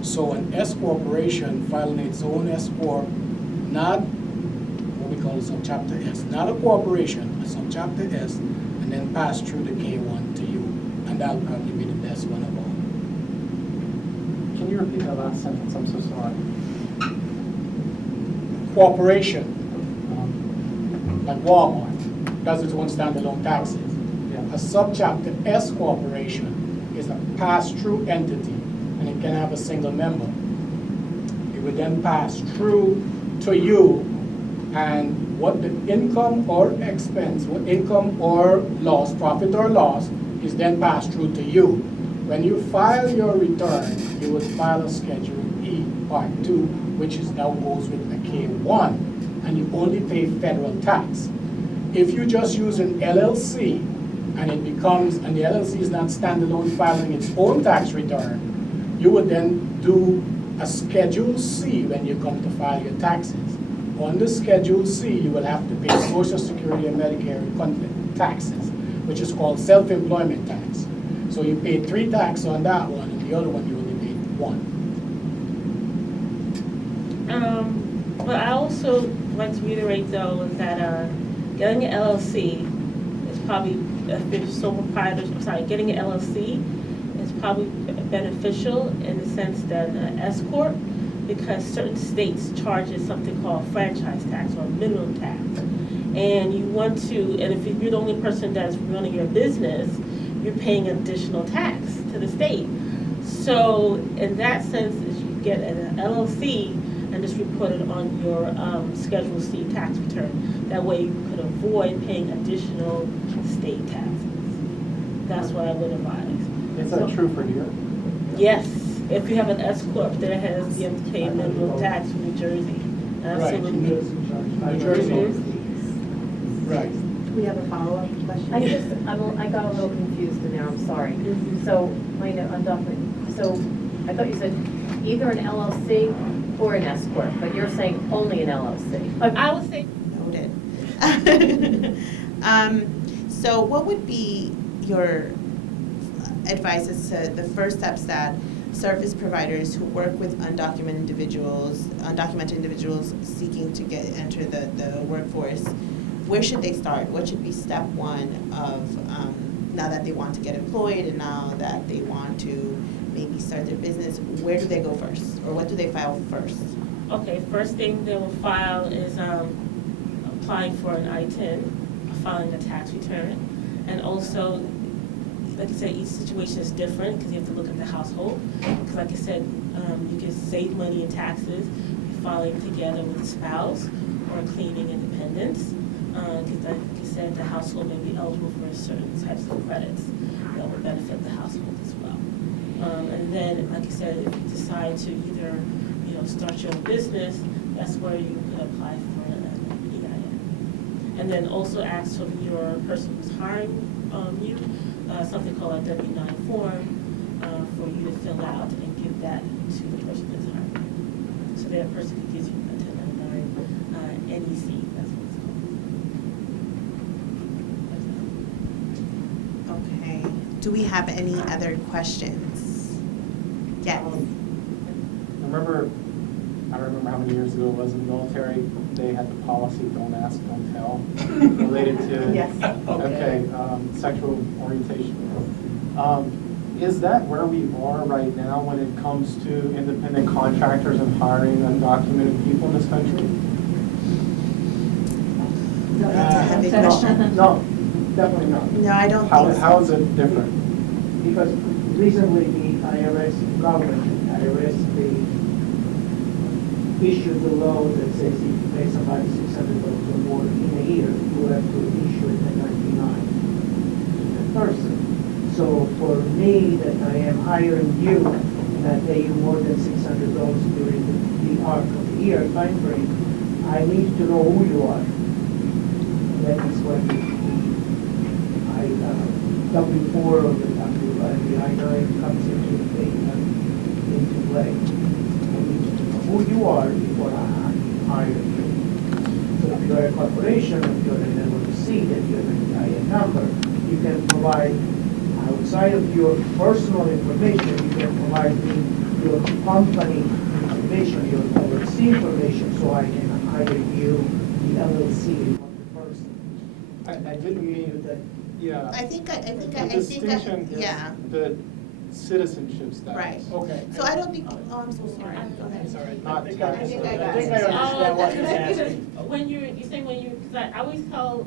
So an S corporation filing its own S corp, not what we call a subchapter S, not a corporation, a subchapter S, and then pass through the K1 to you, and that'll probably be the best one of all. Can you repeat that last sentence? I'm so sorry. Corporation, like Walmart, does its own standalone taxes. Yeah. A subchapter S corporation is a pass-through entity, and it can have a single member. It would then pass through to you, and what the income or expense, what income or loss, profit or loss, is then passed through to you. When you file your return, you would file a Schedule E, Part 2, which is now goes with the K1, and you only pay federal tax. If you just use an LLC, and it becomes, and the LLC is not standalone filing its own tax return, you would then do a Schedule C when you come to file your taxes. On the Schedule C, you will have to pay Social Security and Medicare taxes, which is called self-employment tax. So you pay 3 taxes on that one, and the other one you only pay 1. But I also like to reiterate, though, is that getting an LLC is probably, if you're sole proprietors, getting an LLC is probably beneficial in the sense that an S corp, because certain states charges something called franchise tax or minimum tax, and you want to, and if you're the only person that's running your business, you're paying additional tax to the state. So in that sense, is you get an LLC and just report it on your Schedule C tax return. That way you could avoid paying additional state taxes. That's what I would advise. Is that true for here? Yes, if you have an S corp, there has, you have to pay minimum tax from New Jersey. Absolutely. New Jersey? Right. Do we have a follow-up question? I got a little confused in there, I'm sorry. So, undocumented, so I thought you said either an LLC or an S corp, but you're saying only an LLC. I would say. Noted. So what would be your advice as to the first steps that service providers who work with undocumented individuals seeking to enter the workforce, where should they start? What should be step one of, now that they want to get employed and now that they want to maybe start their business, where do they go first? Or what do they file first? Okay, first thing they will file is applying for an I-10, filing a tax return, and also, like I said, each situation is different because you have to look at the household. Because like I said, you can save money in taxes filing together with a spouse, or cleaning independence. Because like you said, the household may be eligible for certain types of credits that would benefit the household as well. And then, like you said, if you decide to either, start your own business, that's where you could apply for an EIN. And then also ask of your person who's hiring you something called a W-9 form for you to fill out and give that to the person that's hiring you. So that person can give you a 1099 NEC, that's what it's called. Okay. Do we have any other questions? Yes. I remember how many years ago it was in the military, they had the policy, don't ask, don't tell, related to. Yes. Okay, sexual orientation. Is that where we are right now when it comes to independent contractors and hiring undocumented people in this country? That's a heavy No, question. no, definitely not. No, I don't think so. How is it different? Because recently the IRS, government, IRS, they issued the law that says if you pay somebody $600 or more in a year, you have to issue it at 99 to the person. So for me, that I am hiring you and I pay you more than $600 during the arc of the year time frame, I need to know who you are. That is what W4 or the I-9 comes into play. I need to know who you are before I hire you. So if you're a corporation, if you're an LLC, that you have an EIN number, you can provide, outside of your personal information, you can provide me your company information, your LLC information, so I can hire you, the LLC of the person. I didn't mean that. Yeah. The The distinction yeah. is the citizenship status. Right. Okay. So I don't think, oh, I'm so sorry. Go ahead. Sorry, not I tax. think I got I think it. I understand what he's asking. When you say because I always tell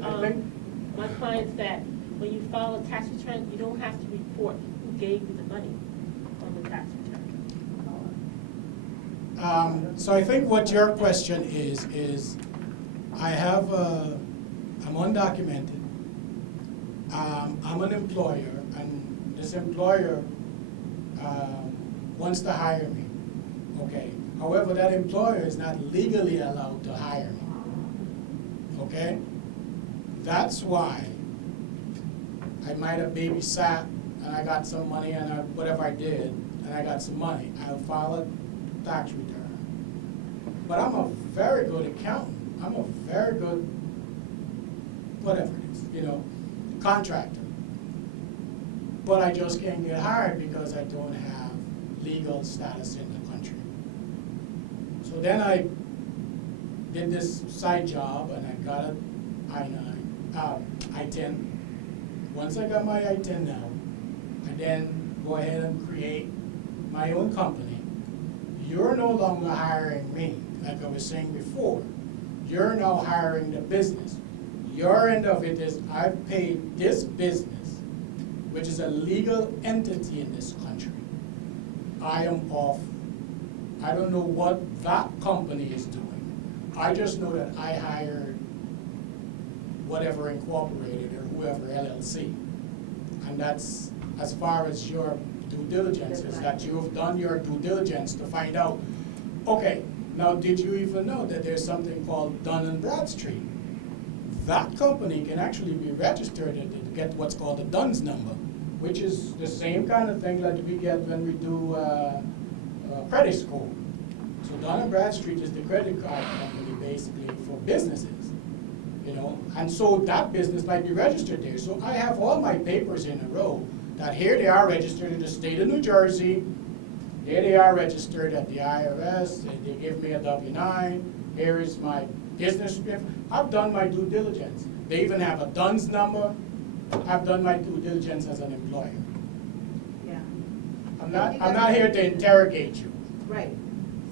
my clients that when you file a tax return, you don't have to report who gave you the money on the tax return. So I think what your question is I'm undocumented. I'm an employer, and this employer wants to hire me. Okay. However, that employer is not legally allowed to hire me. Okay? That's why I might have babysat and I got some money and whatever I did, and I got some money. I'll file a tax return. But I'm a very good accountant. I'm a very good, whatever it is, contractor. But I just can't get hired because I don't have legal status in the country. So then I did this side job and I got an I-10. Once I got my I-10 now, I then go ahead and create my own company. You're no longer hiring me, like I was saying before. You're now hiring the business. Your end of it is I've paid this business, which is a legal entity in this country. I am off. I don't know what that company is doing. I just know that I hired whatever incorporated or whoever LLC. And that's as far as your due diligence is, that you have done your due diligence to find out, okay, now did you even know that there's something called Dun & Bradstreet? That company can actually be registered to get what's called a DUNS number, which is the same kind of thing that we get when we do credit score. So Dun & Bradstreet is the credit card company basically for businesses, and so that business might be registered there. So I have all my papers in a row that here they are registered in the state of New Jersey, here they are registered at the IRS, they give me a W-9, here is my business. I've done my due diligence. They even have a DUNS number. I've done my due diligence as an employer. Yeah. I'm not here to interrogate you. Right.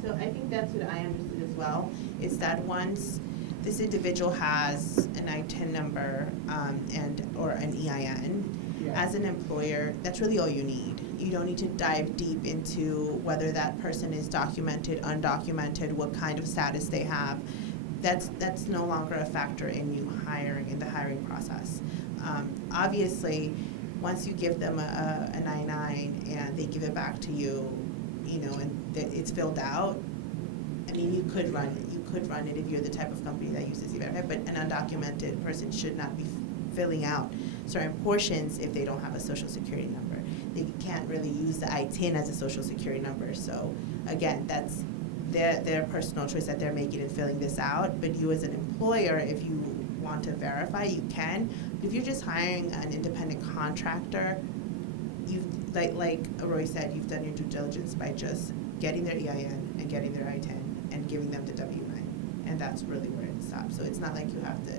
So I think that's what I understood as well, is that once this individual has an I-10 number or an EIN, as an employer, that's really all you need. You don't need to dive deep into whether that person is documented, undocumented, what kind of status they have. that's no longer a factor in you hiring, in the hiring process. Obviously, once you give them a 9-9 and they give it back to you, you know, and it's filled out, I mean, you could run it if you're the type of company that uses e-verify, but an undocumented person should not be filling out certain portions if they don't have a social security number. They can't really use the ITIN as a social security number. So again, that's their personal choice that they're making in filling this out. But you as an employer, if you want to verify, you can. But if you're just hiring an independent contractor, you've, like Roy said, you've done your due diligence by just getting their EIN and getting their ITIN and giving them the W-9. And that's really where it stops. So it's not like you have to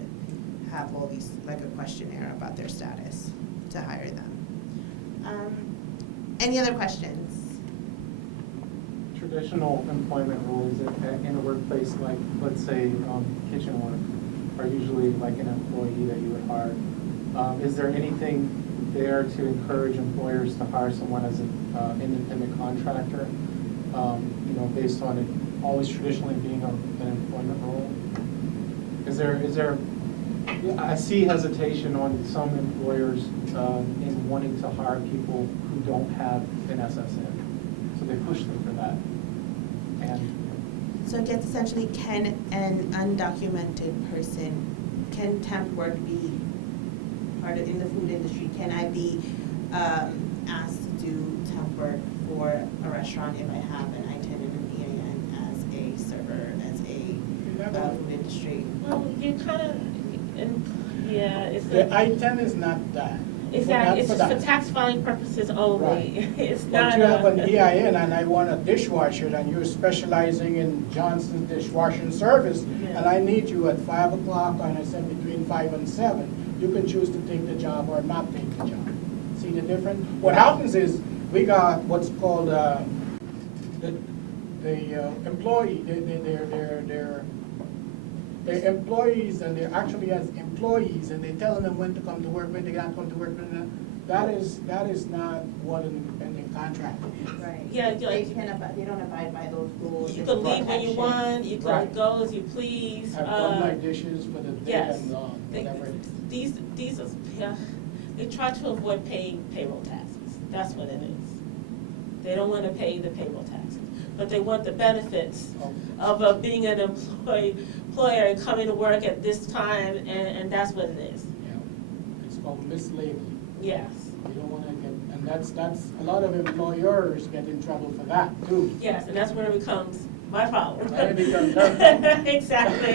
have all these, like a questionnaire about their status to hire them. Any other questions? Traditional employment rules in a workplace, like, let's say, kitchen work, are usually like an employee that you would hire. Is there anything there to encourage employers to hire someone as an independent contractor, you know, based on it always traditionally being an employment role? Is there, I see hesitation on some employers in wanting to hire people who don't have an SSN, so they push them for that. And So it gets essentially, can an undocumented person, can temp work be part of, in the food industry? Can I be asked to do temp work for a restaurant if I have an ITIN and an EIN as a server, as a food industry? Well, you kind of, yeah, it's The the, item is not that. exactly, it's For just for that. tax filing purposes only. Right. It's But not you have an a, EIN and I want a dishwasher and you're specializing in Johnson's dishwashing service Yeah. and I need you at 5 o'clock and I said between 5 and 7. You can choose to take the job or not take the job. See the difference? What happens is we got what's called the employee, they're employees and they're actually as employees and they're telling them when to come to work, when they can't come to work. That is not what an independent contractor is. Right. Yeah, They like- they don't abide by those rules. you and can leave when you protections. want, you can Right. go as you please. I've done my dishes for the day Yes. and They- whatever it is. These are, yeah, they try to avoid paying payroll taxes. That's what it is. They don't want to pay the payroll taxes, but they want the benefits of being an employer and coming to work at this time, and that's what it is. Yeah. It's called mislabeling. Yes, You don't want to get, and that's, a lot of employers get in trouble for that too. yes, and that's where it becomes my problem. Then it becomes their problem. Exactly.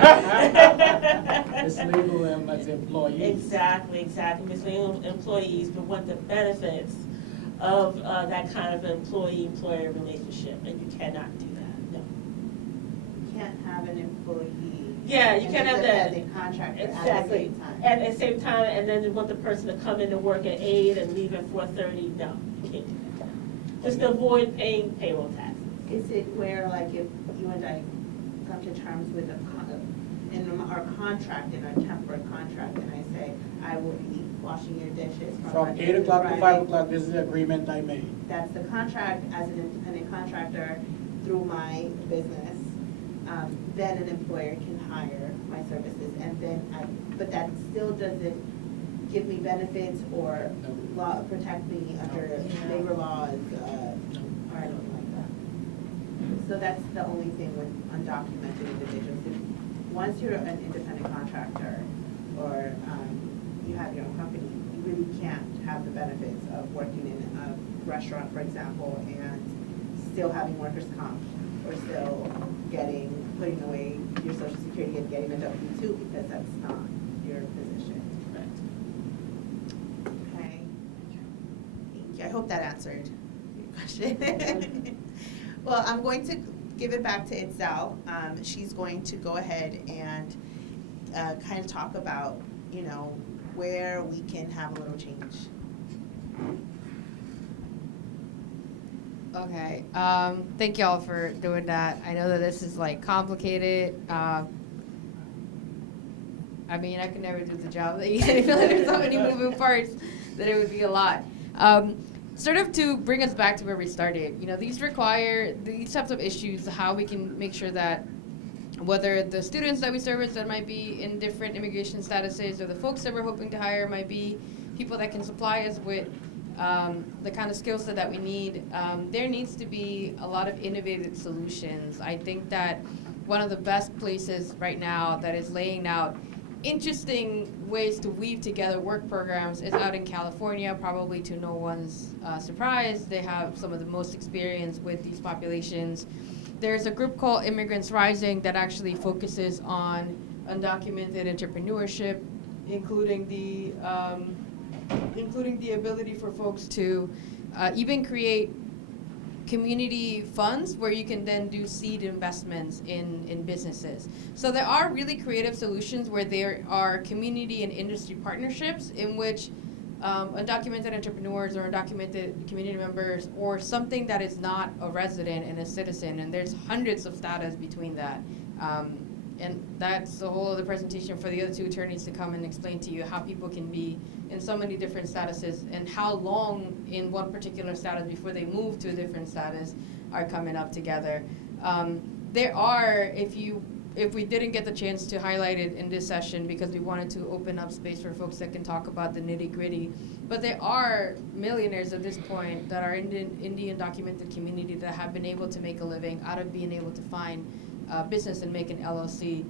Mislabel them as employees. Exactly, misleading employees, but want the benefits of that kind of employee-employer relationship, and you cannot do that, no. You can't have an employee. Yeah, you and can't an have that. independent contractor at the Exactly. same time. At the same time, and then you want the person to come in and work at 8 and leave at 4:30, no, you can't do that. Just to avoid paying payroll taxes. Is it where, like, if you and I come to terms with in our contract, in our temporary contract, and I say, I will be washing your dishes from From Monday 8 o'clock to Friday. 5 o'clock, this is the agreement I made. That's the contract as an independent contractor through my business. Then an employer can hire my services, and then but that still doesn't give me benefits or law, protect me under labor laws, or anything like that. So that's the only thing with undocumented individuals. Once you're an independent contractor, or you have your own company, you really can't have the benefits of working in a restaurant, for example, and still having workers' comp, or still putting away your social security and getting a W-2, because that's not your position. Correct. Okay. Thank you. I hope that answered your question. Well, I'm going to give it back to Itzel. She's going to go ahead and kind of talk about, you know, where we can have a little change. Okay, thank y'all for doing that. I know that this is like complicated. I mean, I could never do the job that you I feel like there's so many moving parts that it would be a lot. Sort of to bring us back to where we started, you know, these types of issues, how we can make sure that whether the students that we service that might be in different immigration statuses or the folks that we're hoping to hire might be people that can supply us with the kind of skill set that we need, there needs to be a lot of innovative solutions. I think that one of the best places right now that is laying out interesting ways to weave together work programs is out in California, probably to no one's surprise. They have some of the most experience with these populations. There's a group called Immigrants Rising that actually focuses on undocumented entrepreneurship, including the ability for folks to even create community funds where you can then do seed investments in businesses. So there are really creative solutions where there are community and industry partnerships in which undocumented entrepreneurs or undocumented community members or something that is not a resident and a citizen, and there's hundreds of status between that. And that's a whole other presentation for the other two attorneys to come and explain to you how people can be in so many different statuses and how long in one particular status before they move to a different status are coming up together. There are, if we didn't get the chance to highlight it in this session because we wanted to open up space for folks that can talk about the nitty-gritty, but there are millionaires at this point that are in the undocumented community that have been able to make a living out of being able to find business and make an LLC.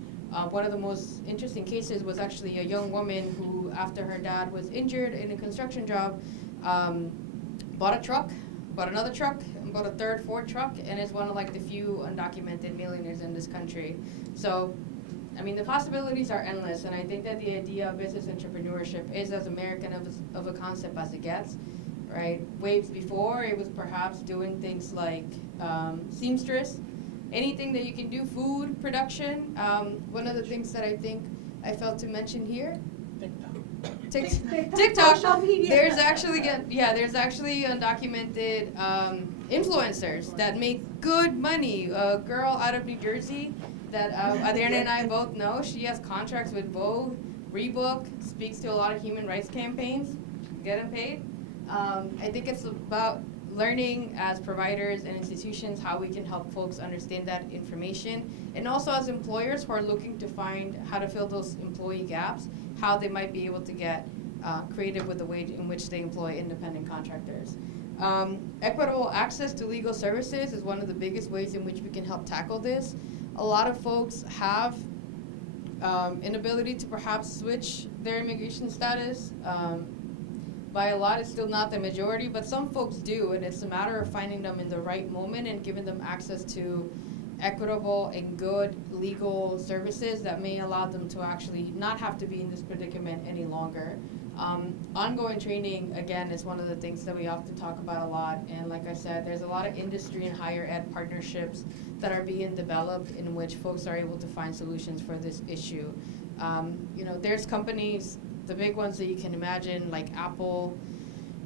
One of the most interesting cases was actually a young woman who, after her dad was injured in a construction job, bought a truck, bought another truck, and bought a third, fourth truck, and is one of like the few undocumented millionaires in this country. So, I mean, the possibilities are endless, and I think that the idea of business entrepreneurship is as American of a concept as it gets, right? Waves before, it was perhaps doing things like seamstress, anything that you can do, food production. One of the things that I think I felt to mention here, TikTok. There's actually undocumented influencers that make good money. A girl out of New Jersey that Adriana and I both know. She has contracts with Vogue, Reebok, speaks to a lot of human rights campaigns, getting paid. I think it's about learning as providers and institutions how we can help folks understand that information, and also as employers who are looking to find how to fill those employee gaps, how they might be able to get creative with the way in which they employ independent contractors. Equitable access to legal services is one of the biggest ways in which we can help tackle this. A lot of folks have an ability to perhaps switch their immigration status. By a lot, it's still not the majority, but some folks do, and it's a matter of finding them in the right moment and giving them access to equitable and good legal services that may allow them to actually not have to be in this predicament any longer. Ongoing training, again, is one of the things that we often talk about a lot, and like I said, there's a lot of industry and higher ed partnerships that are being developed in which folks are able to find solutions for this issue. There's companies, the big ones that you can imagine, like Apple,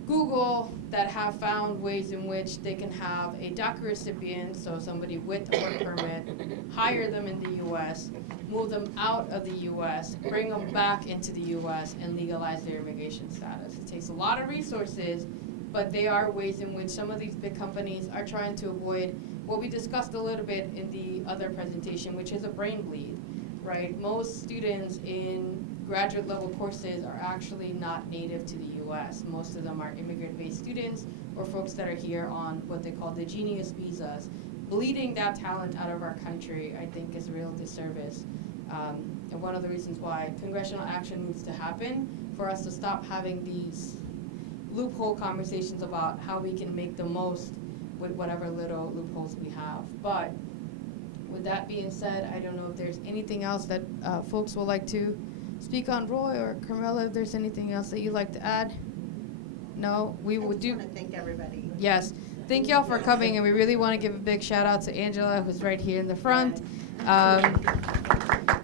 Google, that have found ways in which they can have a DACA recipient, so somebody with a work permit, hire them in the U.S., move them out of the U.S., bring them back into the U.S., and legalize their immigration status. It takes a lot of resources, but they are ways in which some of these big companies are trying to avoid what we discussed a little bit in the other presentation, which is a brain bleed, right? Most students in graduate level courses are actually not native to the U.S. Most of them are immigrant-based students or folks that are here on what they call the genius visas. Bleeding that talent out of our country, I think, is a real disservice. And one of the reasons why congressional action needs to happen for us to stop having these loophole conversations about how we can make the most with whatever little loopholes we have. But with that being said, I don't know if there's anything else that folks would like to speak on. Roy or Carmela, if there's anything else that you'd like to add? No, we would do. I just want to thank everybody. Yes, thank y'all for coming, and we really want to give a big shout out to Angela, who's right here in the front,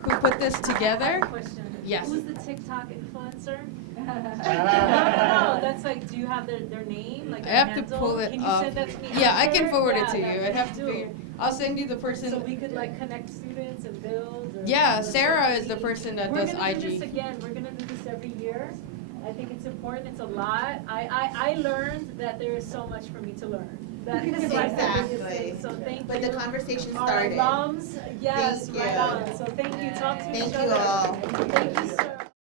who put this together. Question. Yes. Who's the TikTok influencer? No, that's like, do you have their name? Like I have to handle? pull it Can you up. send that to me? Yeah, I can after? forward it to Yeah, you. that I'd have would to do. figure. I'll send you the person. So we could like connect students and build. Yeah, Sarah is the person that We're does gonna do IG. this again. We're gonna do this every year. I think it's important, it's a lot. I learned that there is so much for me to learn. That is my biggest thing. So thank you. But the conversation Our started. alums, yes, Thank right you. on. So thank you, talk to each Thank other. you all. Thank you, sir.